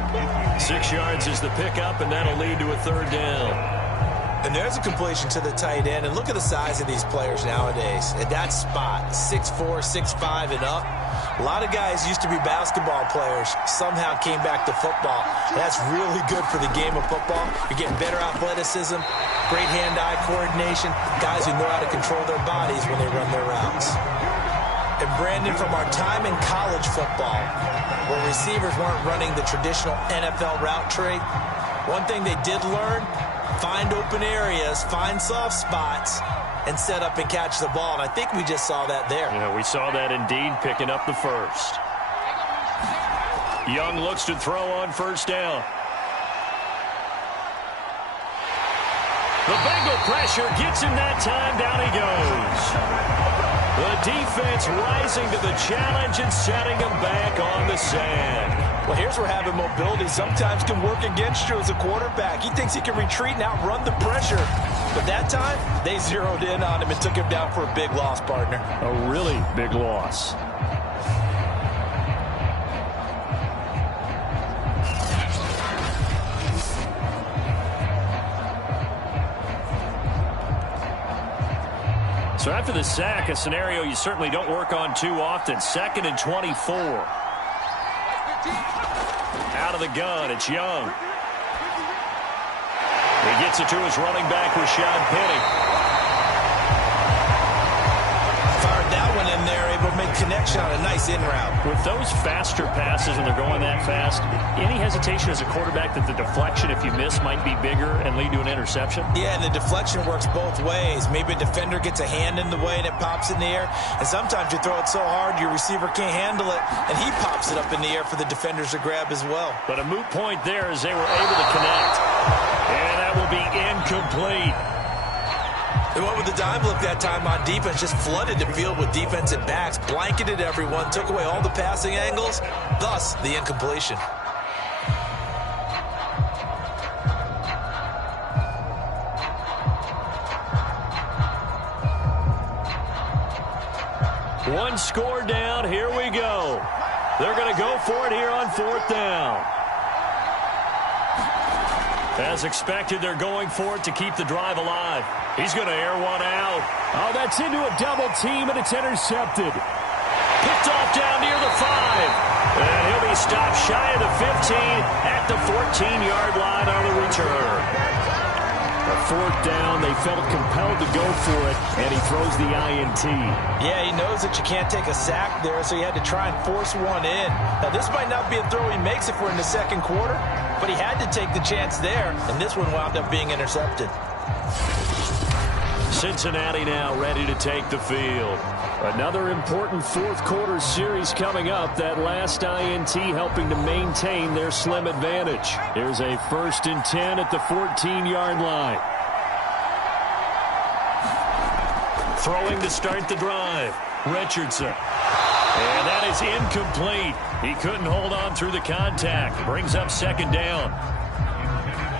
6 yards is the pickup, and that'll lead to a third down. And there's a completion to the tight end. And look at the size of these players nowadays. At that spot, 6'4", 6'5", and up. A lot of guys used to be basketball players, somehow came back to football. That's really good for the game of football. You're getting better athleticism, great hand-eye coordination, guys who know how to control their bodies when they run their routes. And Brandon, from our time in college football, where receivers weren't running the traditional NFL route tree, one thing they did learn, find open areas, find soft spots, and set up and catch the ball. And I think we just saw that there. Yeah, we saw that indeed, picking up the first. Young looks to throw on first down. The Bengal pressure gets him that time. Down he goes. The defense rising to the challenge and setting him back on the sand. Well, here's where having mobility sometimes can work against you as a quarterback. He thinks he can retreat and outrun the pressure. But that time, they zeroed in on him and took him down for a big loss, partner. A really big loss. So after the sack, a scenario you certainly don't work on too often. 2nd and 24. Out of the gun, it's Young. He gets it to his running back, Rashad Penny. Fired that one in there, able to make connection on a nice in route. With those faster passes and they're going that fast, any hesitation as a quarterback that the deflection, if you miss, might be bigger and lead to an interception? Yeah, and the deflection works both ways. Maybe a defender gets a hand in the way and it pops in the air. And sometimes you throw it so hard your receiver can't handle it, and he pops it up in the air for the defenders to grab as well. But a moot point there as they were able to connect. And that will be incomplete. They went with the dime look that time on defense, just flooded the field with defensive backs, blanketed everyone, took away all the passing angles, thus the incompletion. One score down, here we go. They're going to go for it here on 4th down. As expected, they're going for it to keep the drive alive. He's going to air one out. Oh, that's into a double team, and it's intercepted. Picked off down near the 5. And he'll be stopped shy of the 15 at the 14-yard line on the return. A 4th down, they felt compelled to go for it, and he throws the INT. Yeah, he knows that you can't take a sack there, so he had to try and force one in. Now, this might not be a throw he makes if we're in the second quarter, but he had to take the chance there, and this one wound up being intercepted. Cincinnati now ready to take the field. Another important 4th quarter series coming up. That last INT helping to maintain their slim advantage. Here's a 1st and 10 at the 14-yard line. Throwing to start the drive. Richardson. And that is incomplete. He couldn't hold on through the contact. Brings up 2nd down.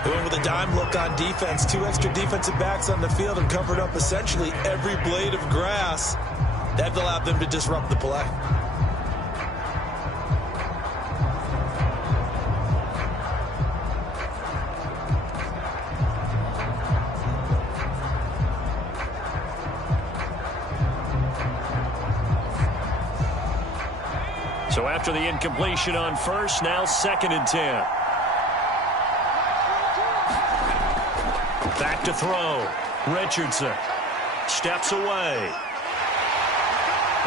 Going with a dime look on defense. 2 extra defensive backs on the field and covered up essentially every blade of grass. That allowed them to disrupt the play. So after the incompletion on first, now 2nd and 10. Back to throw. Richardson steps away.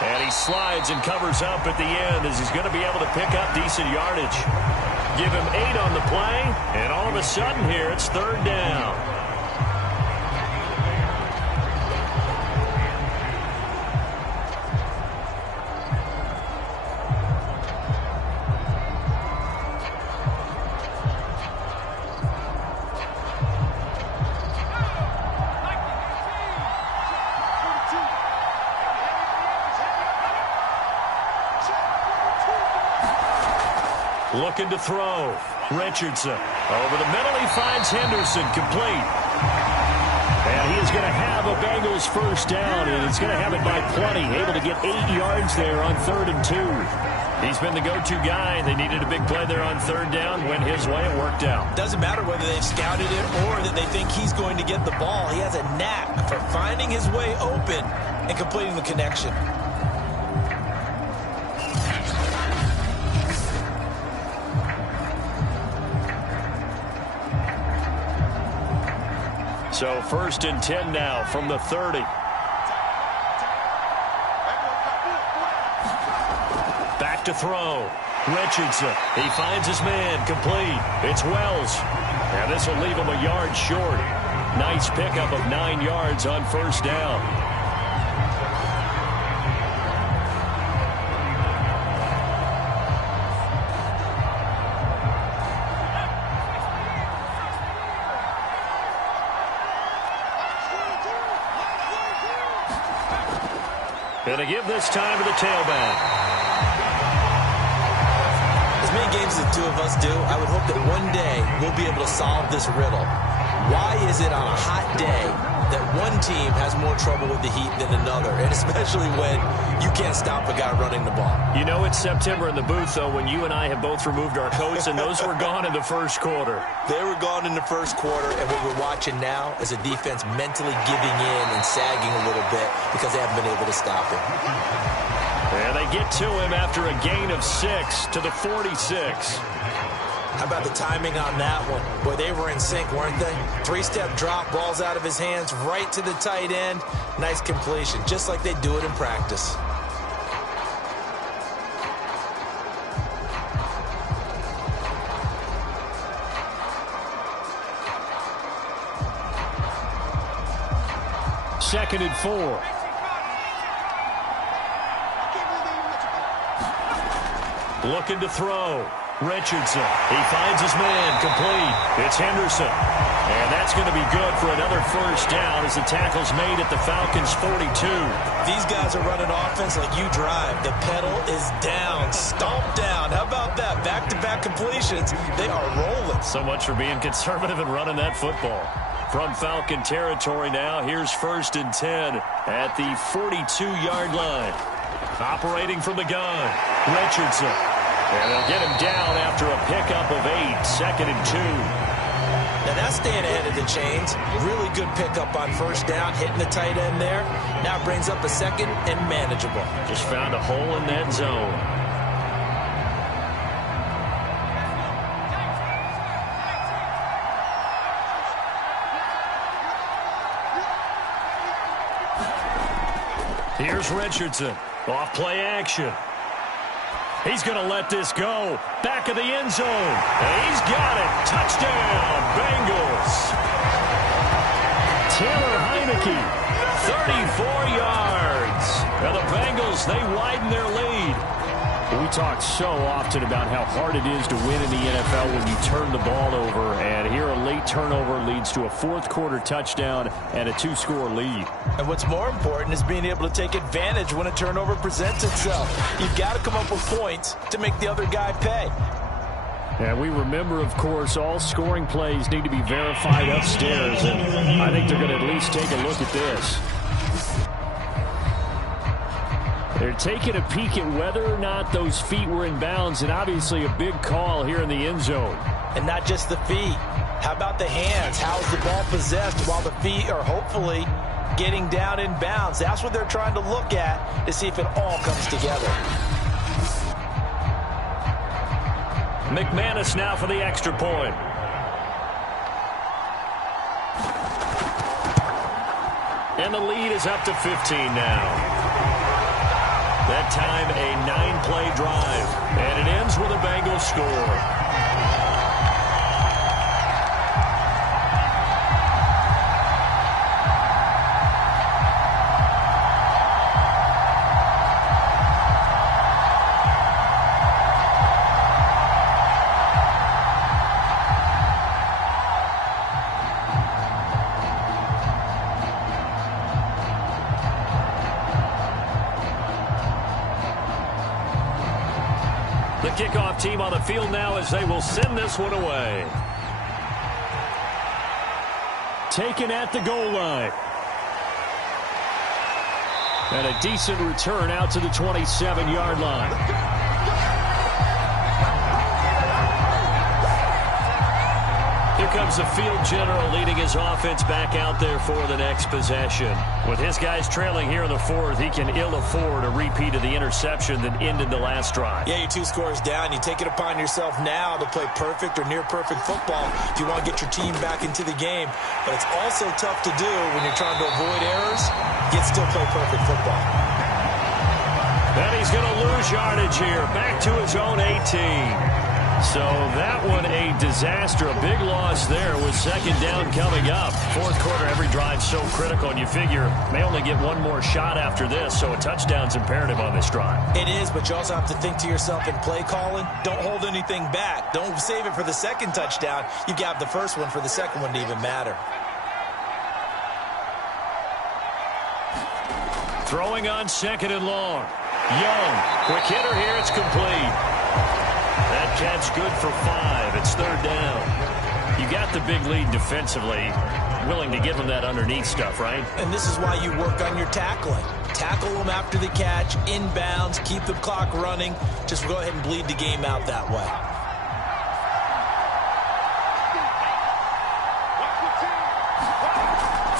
And he slides and covers up at the end as he's going to be able to pick up decent yardage. Give him 8 on the play, and all of a sudden here it's 3rd down. Looking to throw. Richardson. Over the middle, he finds Henderson, complete. And he is going to have a Bengals first down, and he's going to have it by plenty. Able to get 8 yards there on 3rd and 2. He's been the go-to guy. They needed a big play there on 3rd down. Went his way. It worked out. Doesn't matter whether they've scouted it or that they think he's going to get the ball. He has a knack for finding his way open and completing the connection. So 1st and 10 now from the 30. Back to throw. Richardson. He finds his man, complete. It's Wells. And this will leave him a yard short. Nice pickup of 9 yards on 1st down. Going to give this time to the tailback. As many games as the two of us do, I would hope that one day we'll be able to solve this riddle. Why is it on a hot day that one team has more trouble with the heat than another, and especially when you can't stop a guy running the ball? You know it's September in the booth, though, when you and I have both removed our coats, and those were gone in the first quarter. They were gone in the first quarter, and what we're watching now is a defense mentally giving in and sagging a little bit because they haven't been able to stop him. And they get to him after a gain of 6 to the 46. How about the timing on that one? Boy, they were in sync, weren't they? 3-step drop, balls out of his hands, right to the tight end. Nice completion, just like they do it in practice. Second and 4. Looking to throw. Richardson. He finds his man, complete. It's Henderson. And that's going to be good for another first down as the tackle's made at the Falcons' 42. These guys are running offense like you drive. The pedal is down, stomped down. How about that? Back-to-back completions. They are rolling. So much for being conservative and running that football. From Falcon territory now, here's 1st and 10 at the 42-yard line. Operating from the gun, Richardson. And they'll get him down after a pickup of 8, 2nd and 2. Now that's staying ahead of the chains. Really good pickup on first down, hitting the tight end there. Now brings up a 2nd and manageable. Just found a hole in that zone. Here's Richardson. Off play action. He's going to let this go. Back of the end zone. And he's got it. Touchdown, Bengals. Taylor Heineke, 34 yards. Now the Bengals, they widen their lead. We talk so often about how hard it is to win in the NFL when you turn the ball over. And here a late turnover leads to a fourth-quarter touchdown and a 2-score lead. And what's more important is being able to take advantage when a turnover presents itself. You've got to come up with points to make the other guy pay. And we remember, of course, all scoring plays need to be verified upstairs. And I think they're going to at least take a look at this. They're taking a peek at whether or not those feet were in bounds, and obviously a big call here in the end zone. And not just the feet. How about the hands? How's the ball possessed while the feet are hopefully getting down in bounds? That's what they're trying to look at to see if it all comes together. McManus now for the extra point. And the lead is up to 15 now. That time a 9-play drive. And it ends with a Bengals score. The kickoff team on the field now as they will send this one away. Taken at the goal line. And a decent return out to the 27-yard line. Here comes the field general leading his offense back out there for the next possession. With his guys trailing here in the fourth, he can ill afford a repeat of the interception that ended the last drive. Yeah, you're 2 scores down. You take it upon yourself now to play perfect or near-perfect football if you want to get your team back into the game. But it's also tough to do when you're trying to avoid errors, yet still play perfect football. And he's going to lose yardage here. Back to his own 18. So that one a disaster. A big loss there with second down coming up. Fourth quarter, every drive so critical, and you figure may only get one more shot after this, so a touchdown's imperative on this drive. It is, but you also have to think to yourself in play calling, don't hold anything back. Don't save it for the second touchdown. You've got the first one for the second one to even matter. Throwing on second and long. Young, quick hitter here, it's complete. That catch good for 5. It's third down. You got the big lead defensively. Willing to give them that underneath stuff, right? And this is why you work on your tackling. Tackle them after the catch, inbounds, keep the clock running. Just go ahead and bleed the game out that way.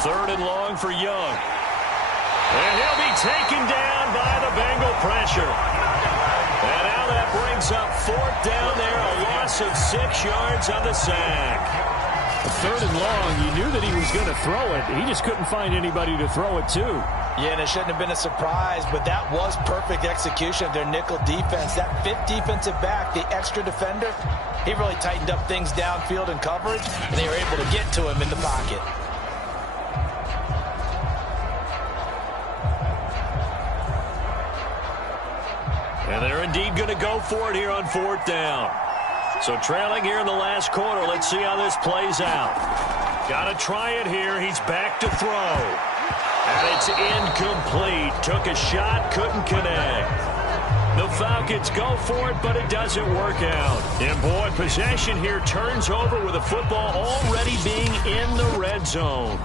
Third and long for Young. And he'll be taken down by the Bengal pressure. And now that brings up fourth down there, a loss of 6 yards on the sack. Third and long, you knew that he was going to throw it. He just couldn't find anybody to throw it to. Yeah, and it shouldn't have been a surprise, but that was perfect execution of their nickel defense. That fifth defensive back, the extra defender, he really tightened up things downfield in coverage, and they were able to get to him in the pocket. And they're indeed going to go for it here on fourth down. So trailing here in the last quarter. Let's see how this plays out. Got to try it here. He's back to throw. And it's incomplete. Took a shot, couldn't connect. The Falcons go for it, but it doesn't work out. And boy, possession here turns over with the football already being in the red zone.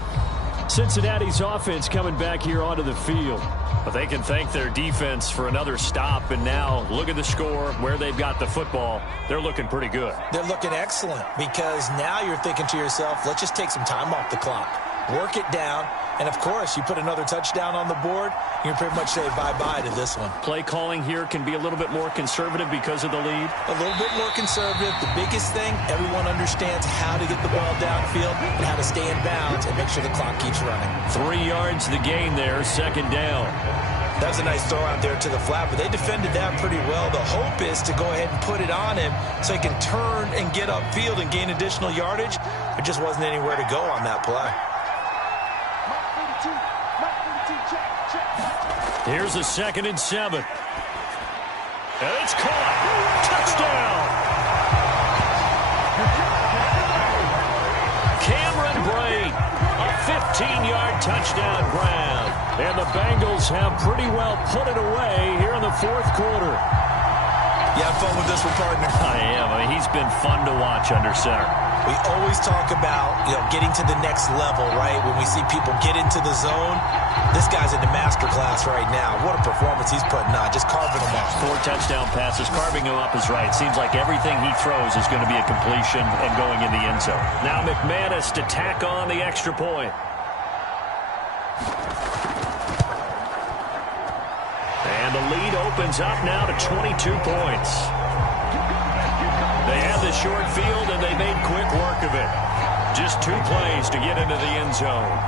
Cincinnati's offense coming back here onto the field. But they can thank their defense for another stop. And now look at the score, where they've got the football. They're looking pretty good. They're looking excellent because now you're thinking to yourself, let's just take some time off the clock. Work it down. And, of course, you put another touchdown on the board, you can pretty much say bye-bye to this one. Play calling here can be a little bit more conservative because of the lead. A little bit more conservative. The biggest thing, everyone understands how to get the ball downfield and how to stay in bounds and make sure the clock keeps running. 3 yards the gain there, second down. That was a nice throw out there to the flat, but they defended that pretty well. The hope is to go ahead and put it on him so he can turn and get upfield and gain additional yardage. There just wasn't anywhere to go on that play. Here's a 2nd and 7. And it's caught. Touchdown. Cameron Brate, a 15-yard touchdown grab. And the Bengals have pretty well put it away here in the fourth quarter. You have fun with this one, partner? I am. I mean, he's been fun to watch under center. We always talk about, getting to the next level, right? When we see people get into the zone, this guy's in the master class right now. What a performance he's putting on, just carving them up. 4 touchdown passes. Carving him up is right. Seems like everything he throws is going to be a completion and going in the end zone. Now McManus to tack on the extra point. And the lead opens up now to 22 points. They had the short field, and they made quick work of it. Just 2 plays to get into the end zone.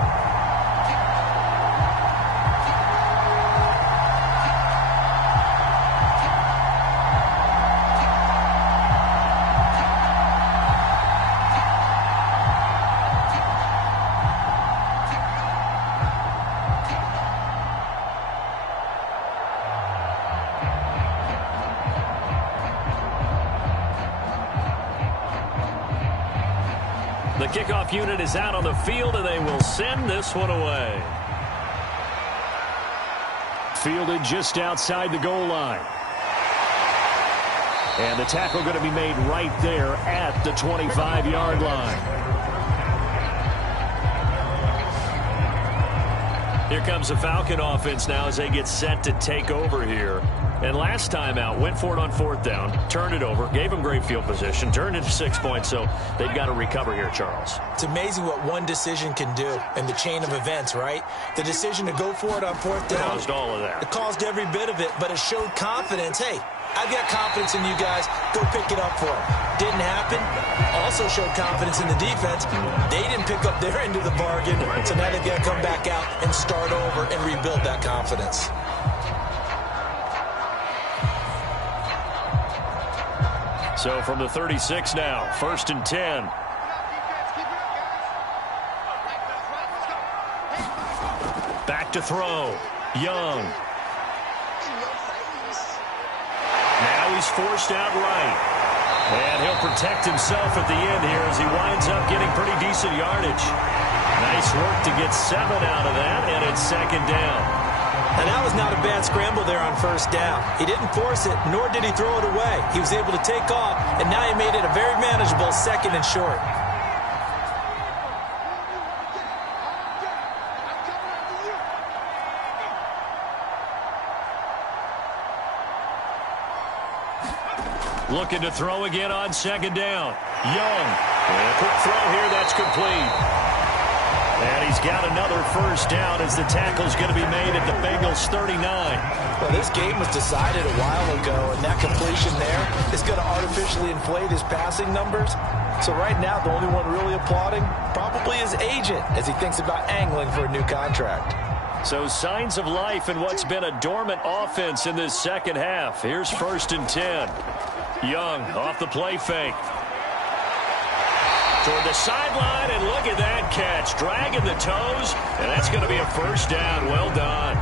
The kickoff unit is out on the field, and they will send this one away. Fielded just outside the goal line. And the tackle going to be made right there at the 25-yard line. Here comes the Falcon offense now as they get set to take over here. And last time out, went for it on 4th down, turned it over, gave them great field position, turned it to 6 points, so they've got to recover here, Charles. It's amazing what one decision can do in the chain of events, right? The decision to go for it on 4th down. Caused all of that. It caused every bit of it, but it showed confidence. Hey, I've got confidence in you guys. Go pick it up for them. Didn't happen. Also showed confidence in the defense. They didn't pick up their end of the bargain, so now they've got to come back out and start over and rebuild that confidence. So from the 36 now, 1st and 10. Back to throw. Young. Now he's forced out right. And he'll protect himself at the end here as he winds up getting pretty decent yardage. Nice work to get 7 out of that, and it's 2nd down. And that was not a bad scramble there on 1st down. He didn't force it, nor did he throw it away. He was able to take off, and now he made it a very manageable 2nd and short. Looking to throw again on 2nd down. Young. And a quick throw here, that's complete. And he's got another 1st down as the tackle's going to be made at the Bengals 39. Well, this game was decided a while ago, and that completion there is going to artificially inflate his passing numbers. So right now, the only one really applauding probably his agent as he thinks about angling for a new contract. So signs of life in what's been a dormant offense in this 2nd half. Here's 1st and 10. Young off the play fake. Toward the sideline, and look at that catch. Dragging the toes, and that's going to be a 1st down. Well done.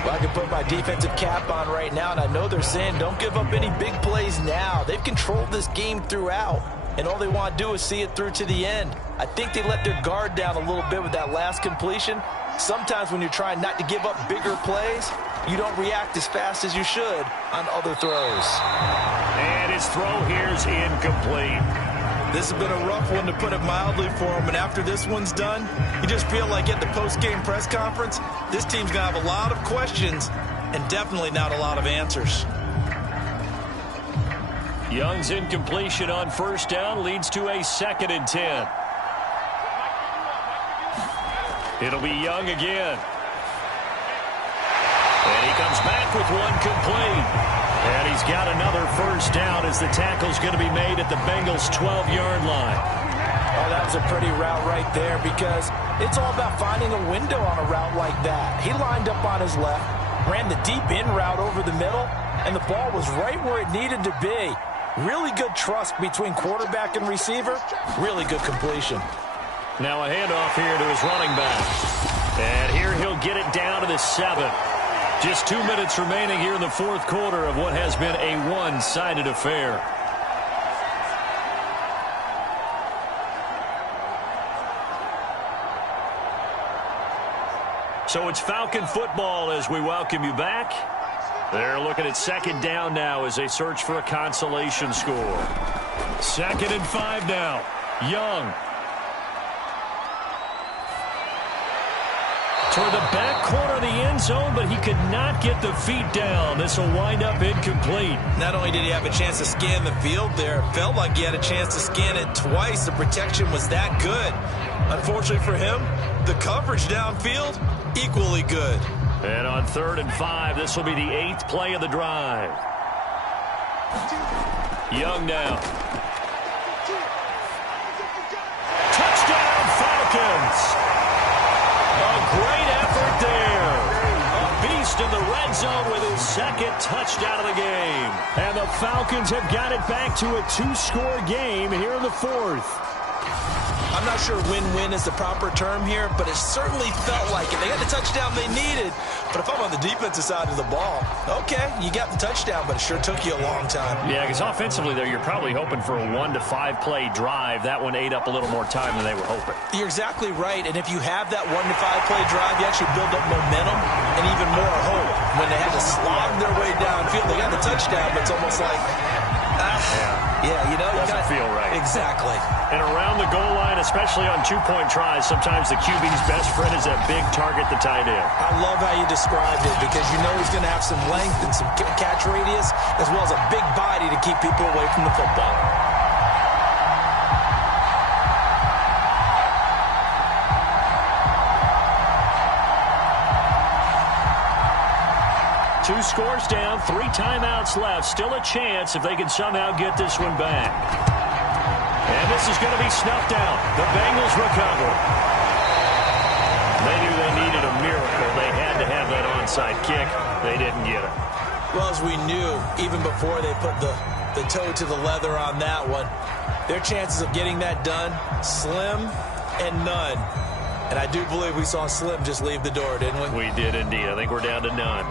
Well, I can put my defensive cap on right now, and I know they're saying don't give up any big plays now. They've controlled this game throughout, and all they want to do is see it through to the end. I think they let their guard down a little bit with that last completion. Sometimes when you're trying not to give up bigger plays, you don't react as fast as you should on other throws. And his throw here's incomplete. This has been a rough one, to put it mildly, for him. And after this one's done, you just feel like at the post-game press conference, this team's going to have a lot of questions and definitely not a lot of answers. Young's incompletion on 1st down leads to a 2nd and 10. It'll be Young again. And he comes back with one complete. And he's got another 1st down as the tackle's going to be made at the Bengals' 12-yard line. Oh, that was a pretty route right there, because it's all about finding a window on a route like that. He lined up on his left, ran the deep in route over the middle, and the ball was right where it needed to be. Really good trust between quarterback and receiver. Really good completion. Now a handoff here to his running back. And here he'll get it down to the 7. Just 2 minutes remaining here in the 4th quarter of what has been a one-sided affair. So it's Falcon football as we welcome you back. They're looking at 2nd down now as they search for a consolation score. 2nd and 5 now. Young. Toward the back corner of the end zone, but he could not get the feet down. This will wind up incomplete. Not only did he have a chance to scan the field there, it felt like he had a chance to scan it twice. The protection was that good. Unfortunately for him, the coverage downfield, equally good. And on 3rd and 5, this will be the 8th play of the drive. Young now. Touchdown, Falcons. A great effort there. A beast in the red zone with his second touchdown of the game. And the Falcons have got it back to a 2-score game here in the fourth. I'm not sure win-win is the proper term here, but it certainly felt like it. They got the touchdown they needed, but if I'm on the defensive side of the ball, okay, you got the touchdown, but it sure took you a long time. Yeah, because offensively there, you're probably hoping for a 1 to 5 play drive. That one ate up a little more time than they were hoping. You're exactly right, and if you have that 1 to 5 play drive, you actually build up momentum and even more hope. When they had to slog their way downfield, they got the touchdown, but it's almost like, yeah, you know, doesn't feel right. Exactly. And around the goal line, especially on 2-point tries, sometimes the QB's best friend is that big target, the tight end. I love how you described it because you know he's going to have some length and some catch radius as well as a big body to keep people away from the football. Two scores down, 3 timeouts left. Still a chance if they can somehow get this one back. And this is going to be snuffed out. The Bengals recover. They knew they needed a miracle. They had to have that onside kick. They didn't get it. Well, as we knew, even before they put the toe to the leather on that one, their chances of getting that done, slim and none. And I do believe we saw Slim just leave the door, didn't we? We did indeed. I think we're down to none.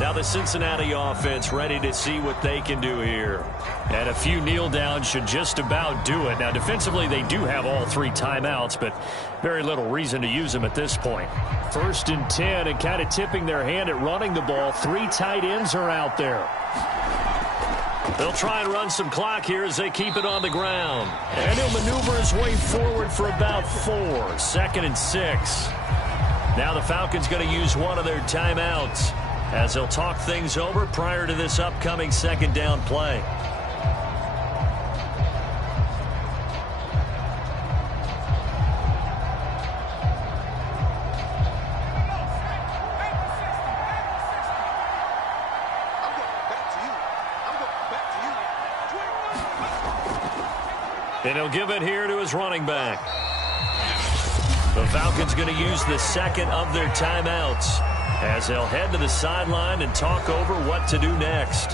Now the Cincinnati offense ready to see what they can do here. And a few kneel downs should just about do it. Now defensively they do have all 3 timeouts, but very little reason to use them at this point. 1st and 10 and kind of tipping their hand at running the ball. 3 tight ends are out there. They'll try and run some clock here as they keep it on the ground. And he'll maneuver his way forward for about 4. 2nd and 6. Now the Falcons going to use one of their timeouts as they'll talk things over prior to this upcoming 2nd down play. And he'll give it here to his running back. The Falcons going to use the 2nd of their timeouts as they'll head to the sideline and talk over what to do next.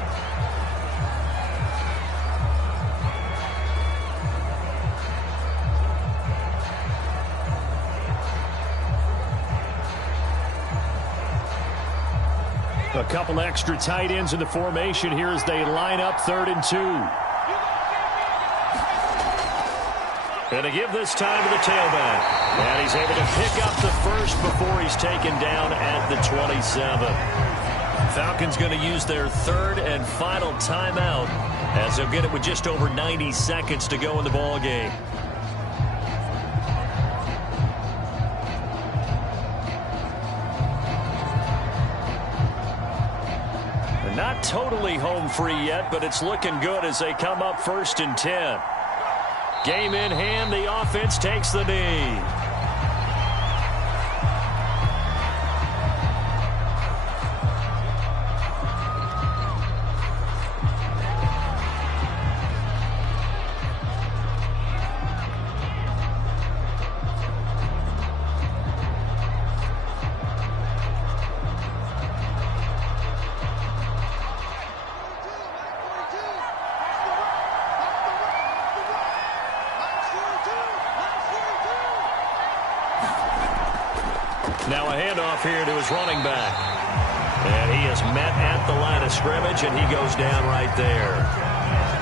A couple extra tight ends in the formation here as they line up 3rd and 2. And to give this time to the tailback. And he's able to pick up the first before he's taken down at the 27. Falcons going to use their 3rd and final timeout as they'll get it with just over 90 seconds to go in the ball game. They're not totally home free yet, but it's looking good as they come up 1st and 10. Game in hand, the offense takes the knee. Now a handoff here to his running back. And he is met at the line of scrimmage, and he goes down right there.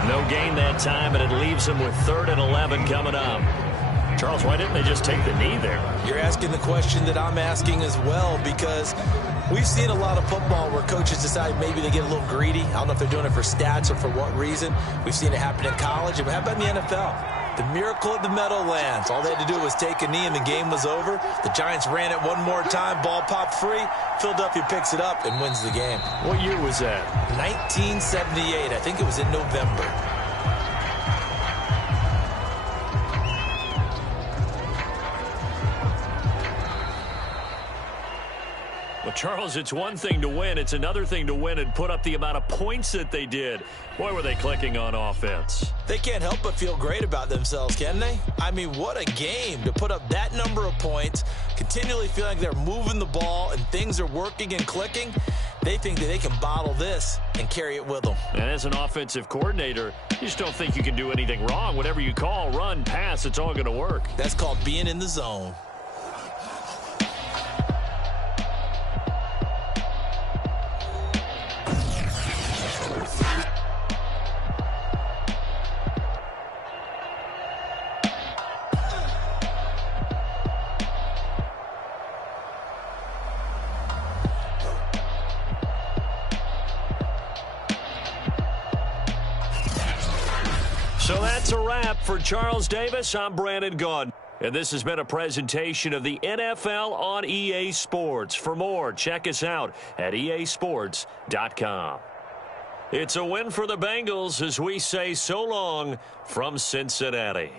No gain that time, and it leaves him with 3rd and 11 coming up. Charles, why didn't they just take the knee there? You're asking the question that I'm asking as well, because we've seen a lot of football where coaches decide maybe they get a little greedy. I don't know if they're doing it for stats or for what reason. We've seen it happen in college. But how about in the NFL? The miracle of the Meadowlands. All they had to do was take a knee and the game was over. The Giants ran it one more time. Ball popped free. Philadelphia picks it up and wins the game. What year was that? 1978. I think it was in November. Well, Charles, it's one thing to win. It's another thing to win and put up the amount of points that they did. Boy, were they clicking on offense. They can't help but feel great about themselves, can they? I mean, what a game to put up that number of points, continually feeling like they're moving the ball and things are working and clicking. They think that they can bottle this and carry it with them. And as an offensive coordinator, you just don't think you can do anything wrong. Whatever you call, run, pass, it's all going to work. That's called being in the zone. So that's a wrap for Charles Davis. I'm Brandon Gaudin. And this has been a presentation of the NFL on EA Sports. For more, check us out at easports.com. It's a win for the Bengals as we say so long from Cincinnati.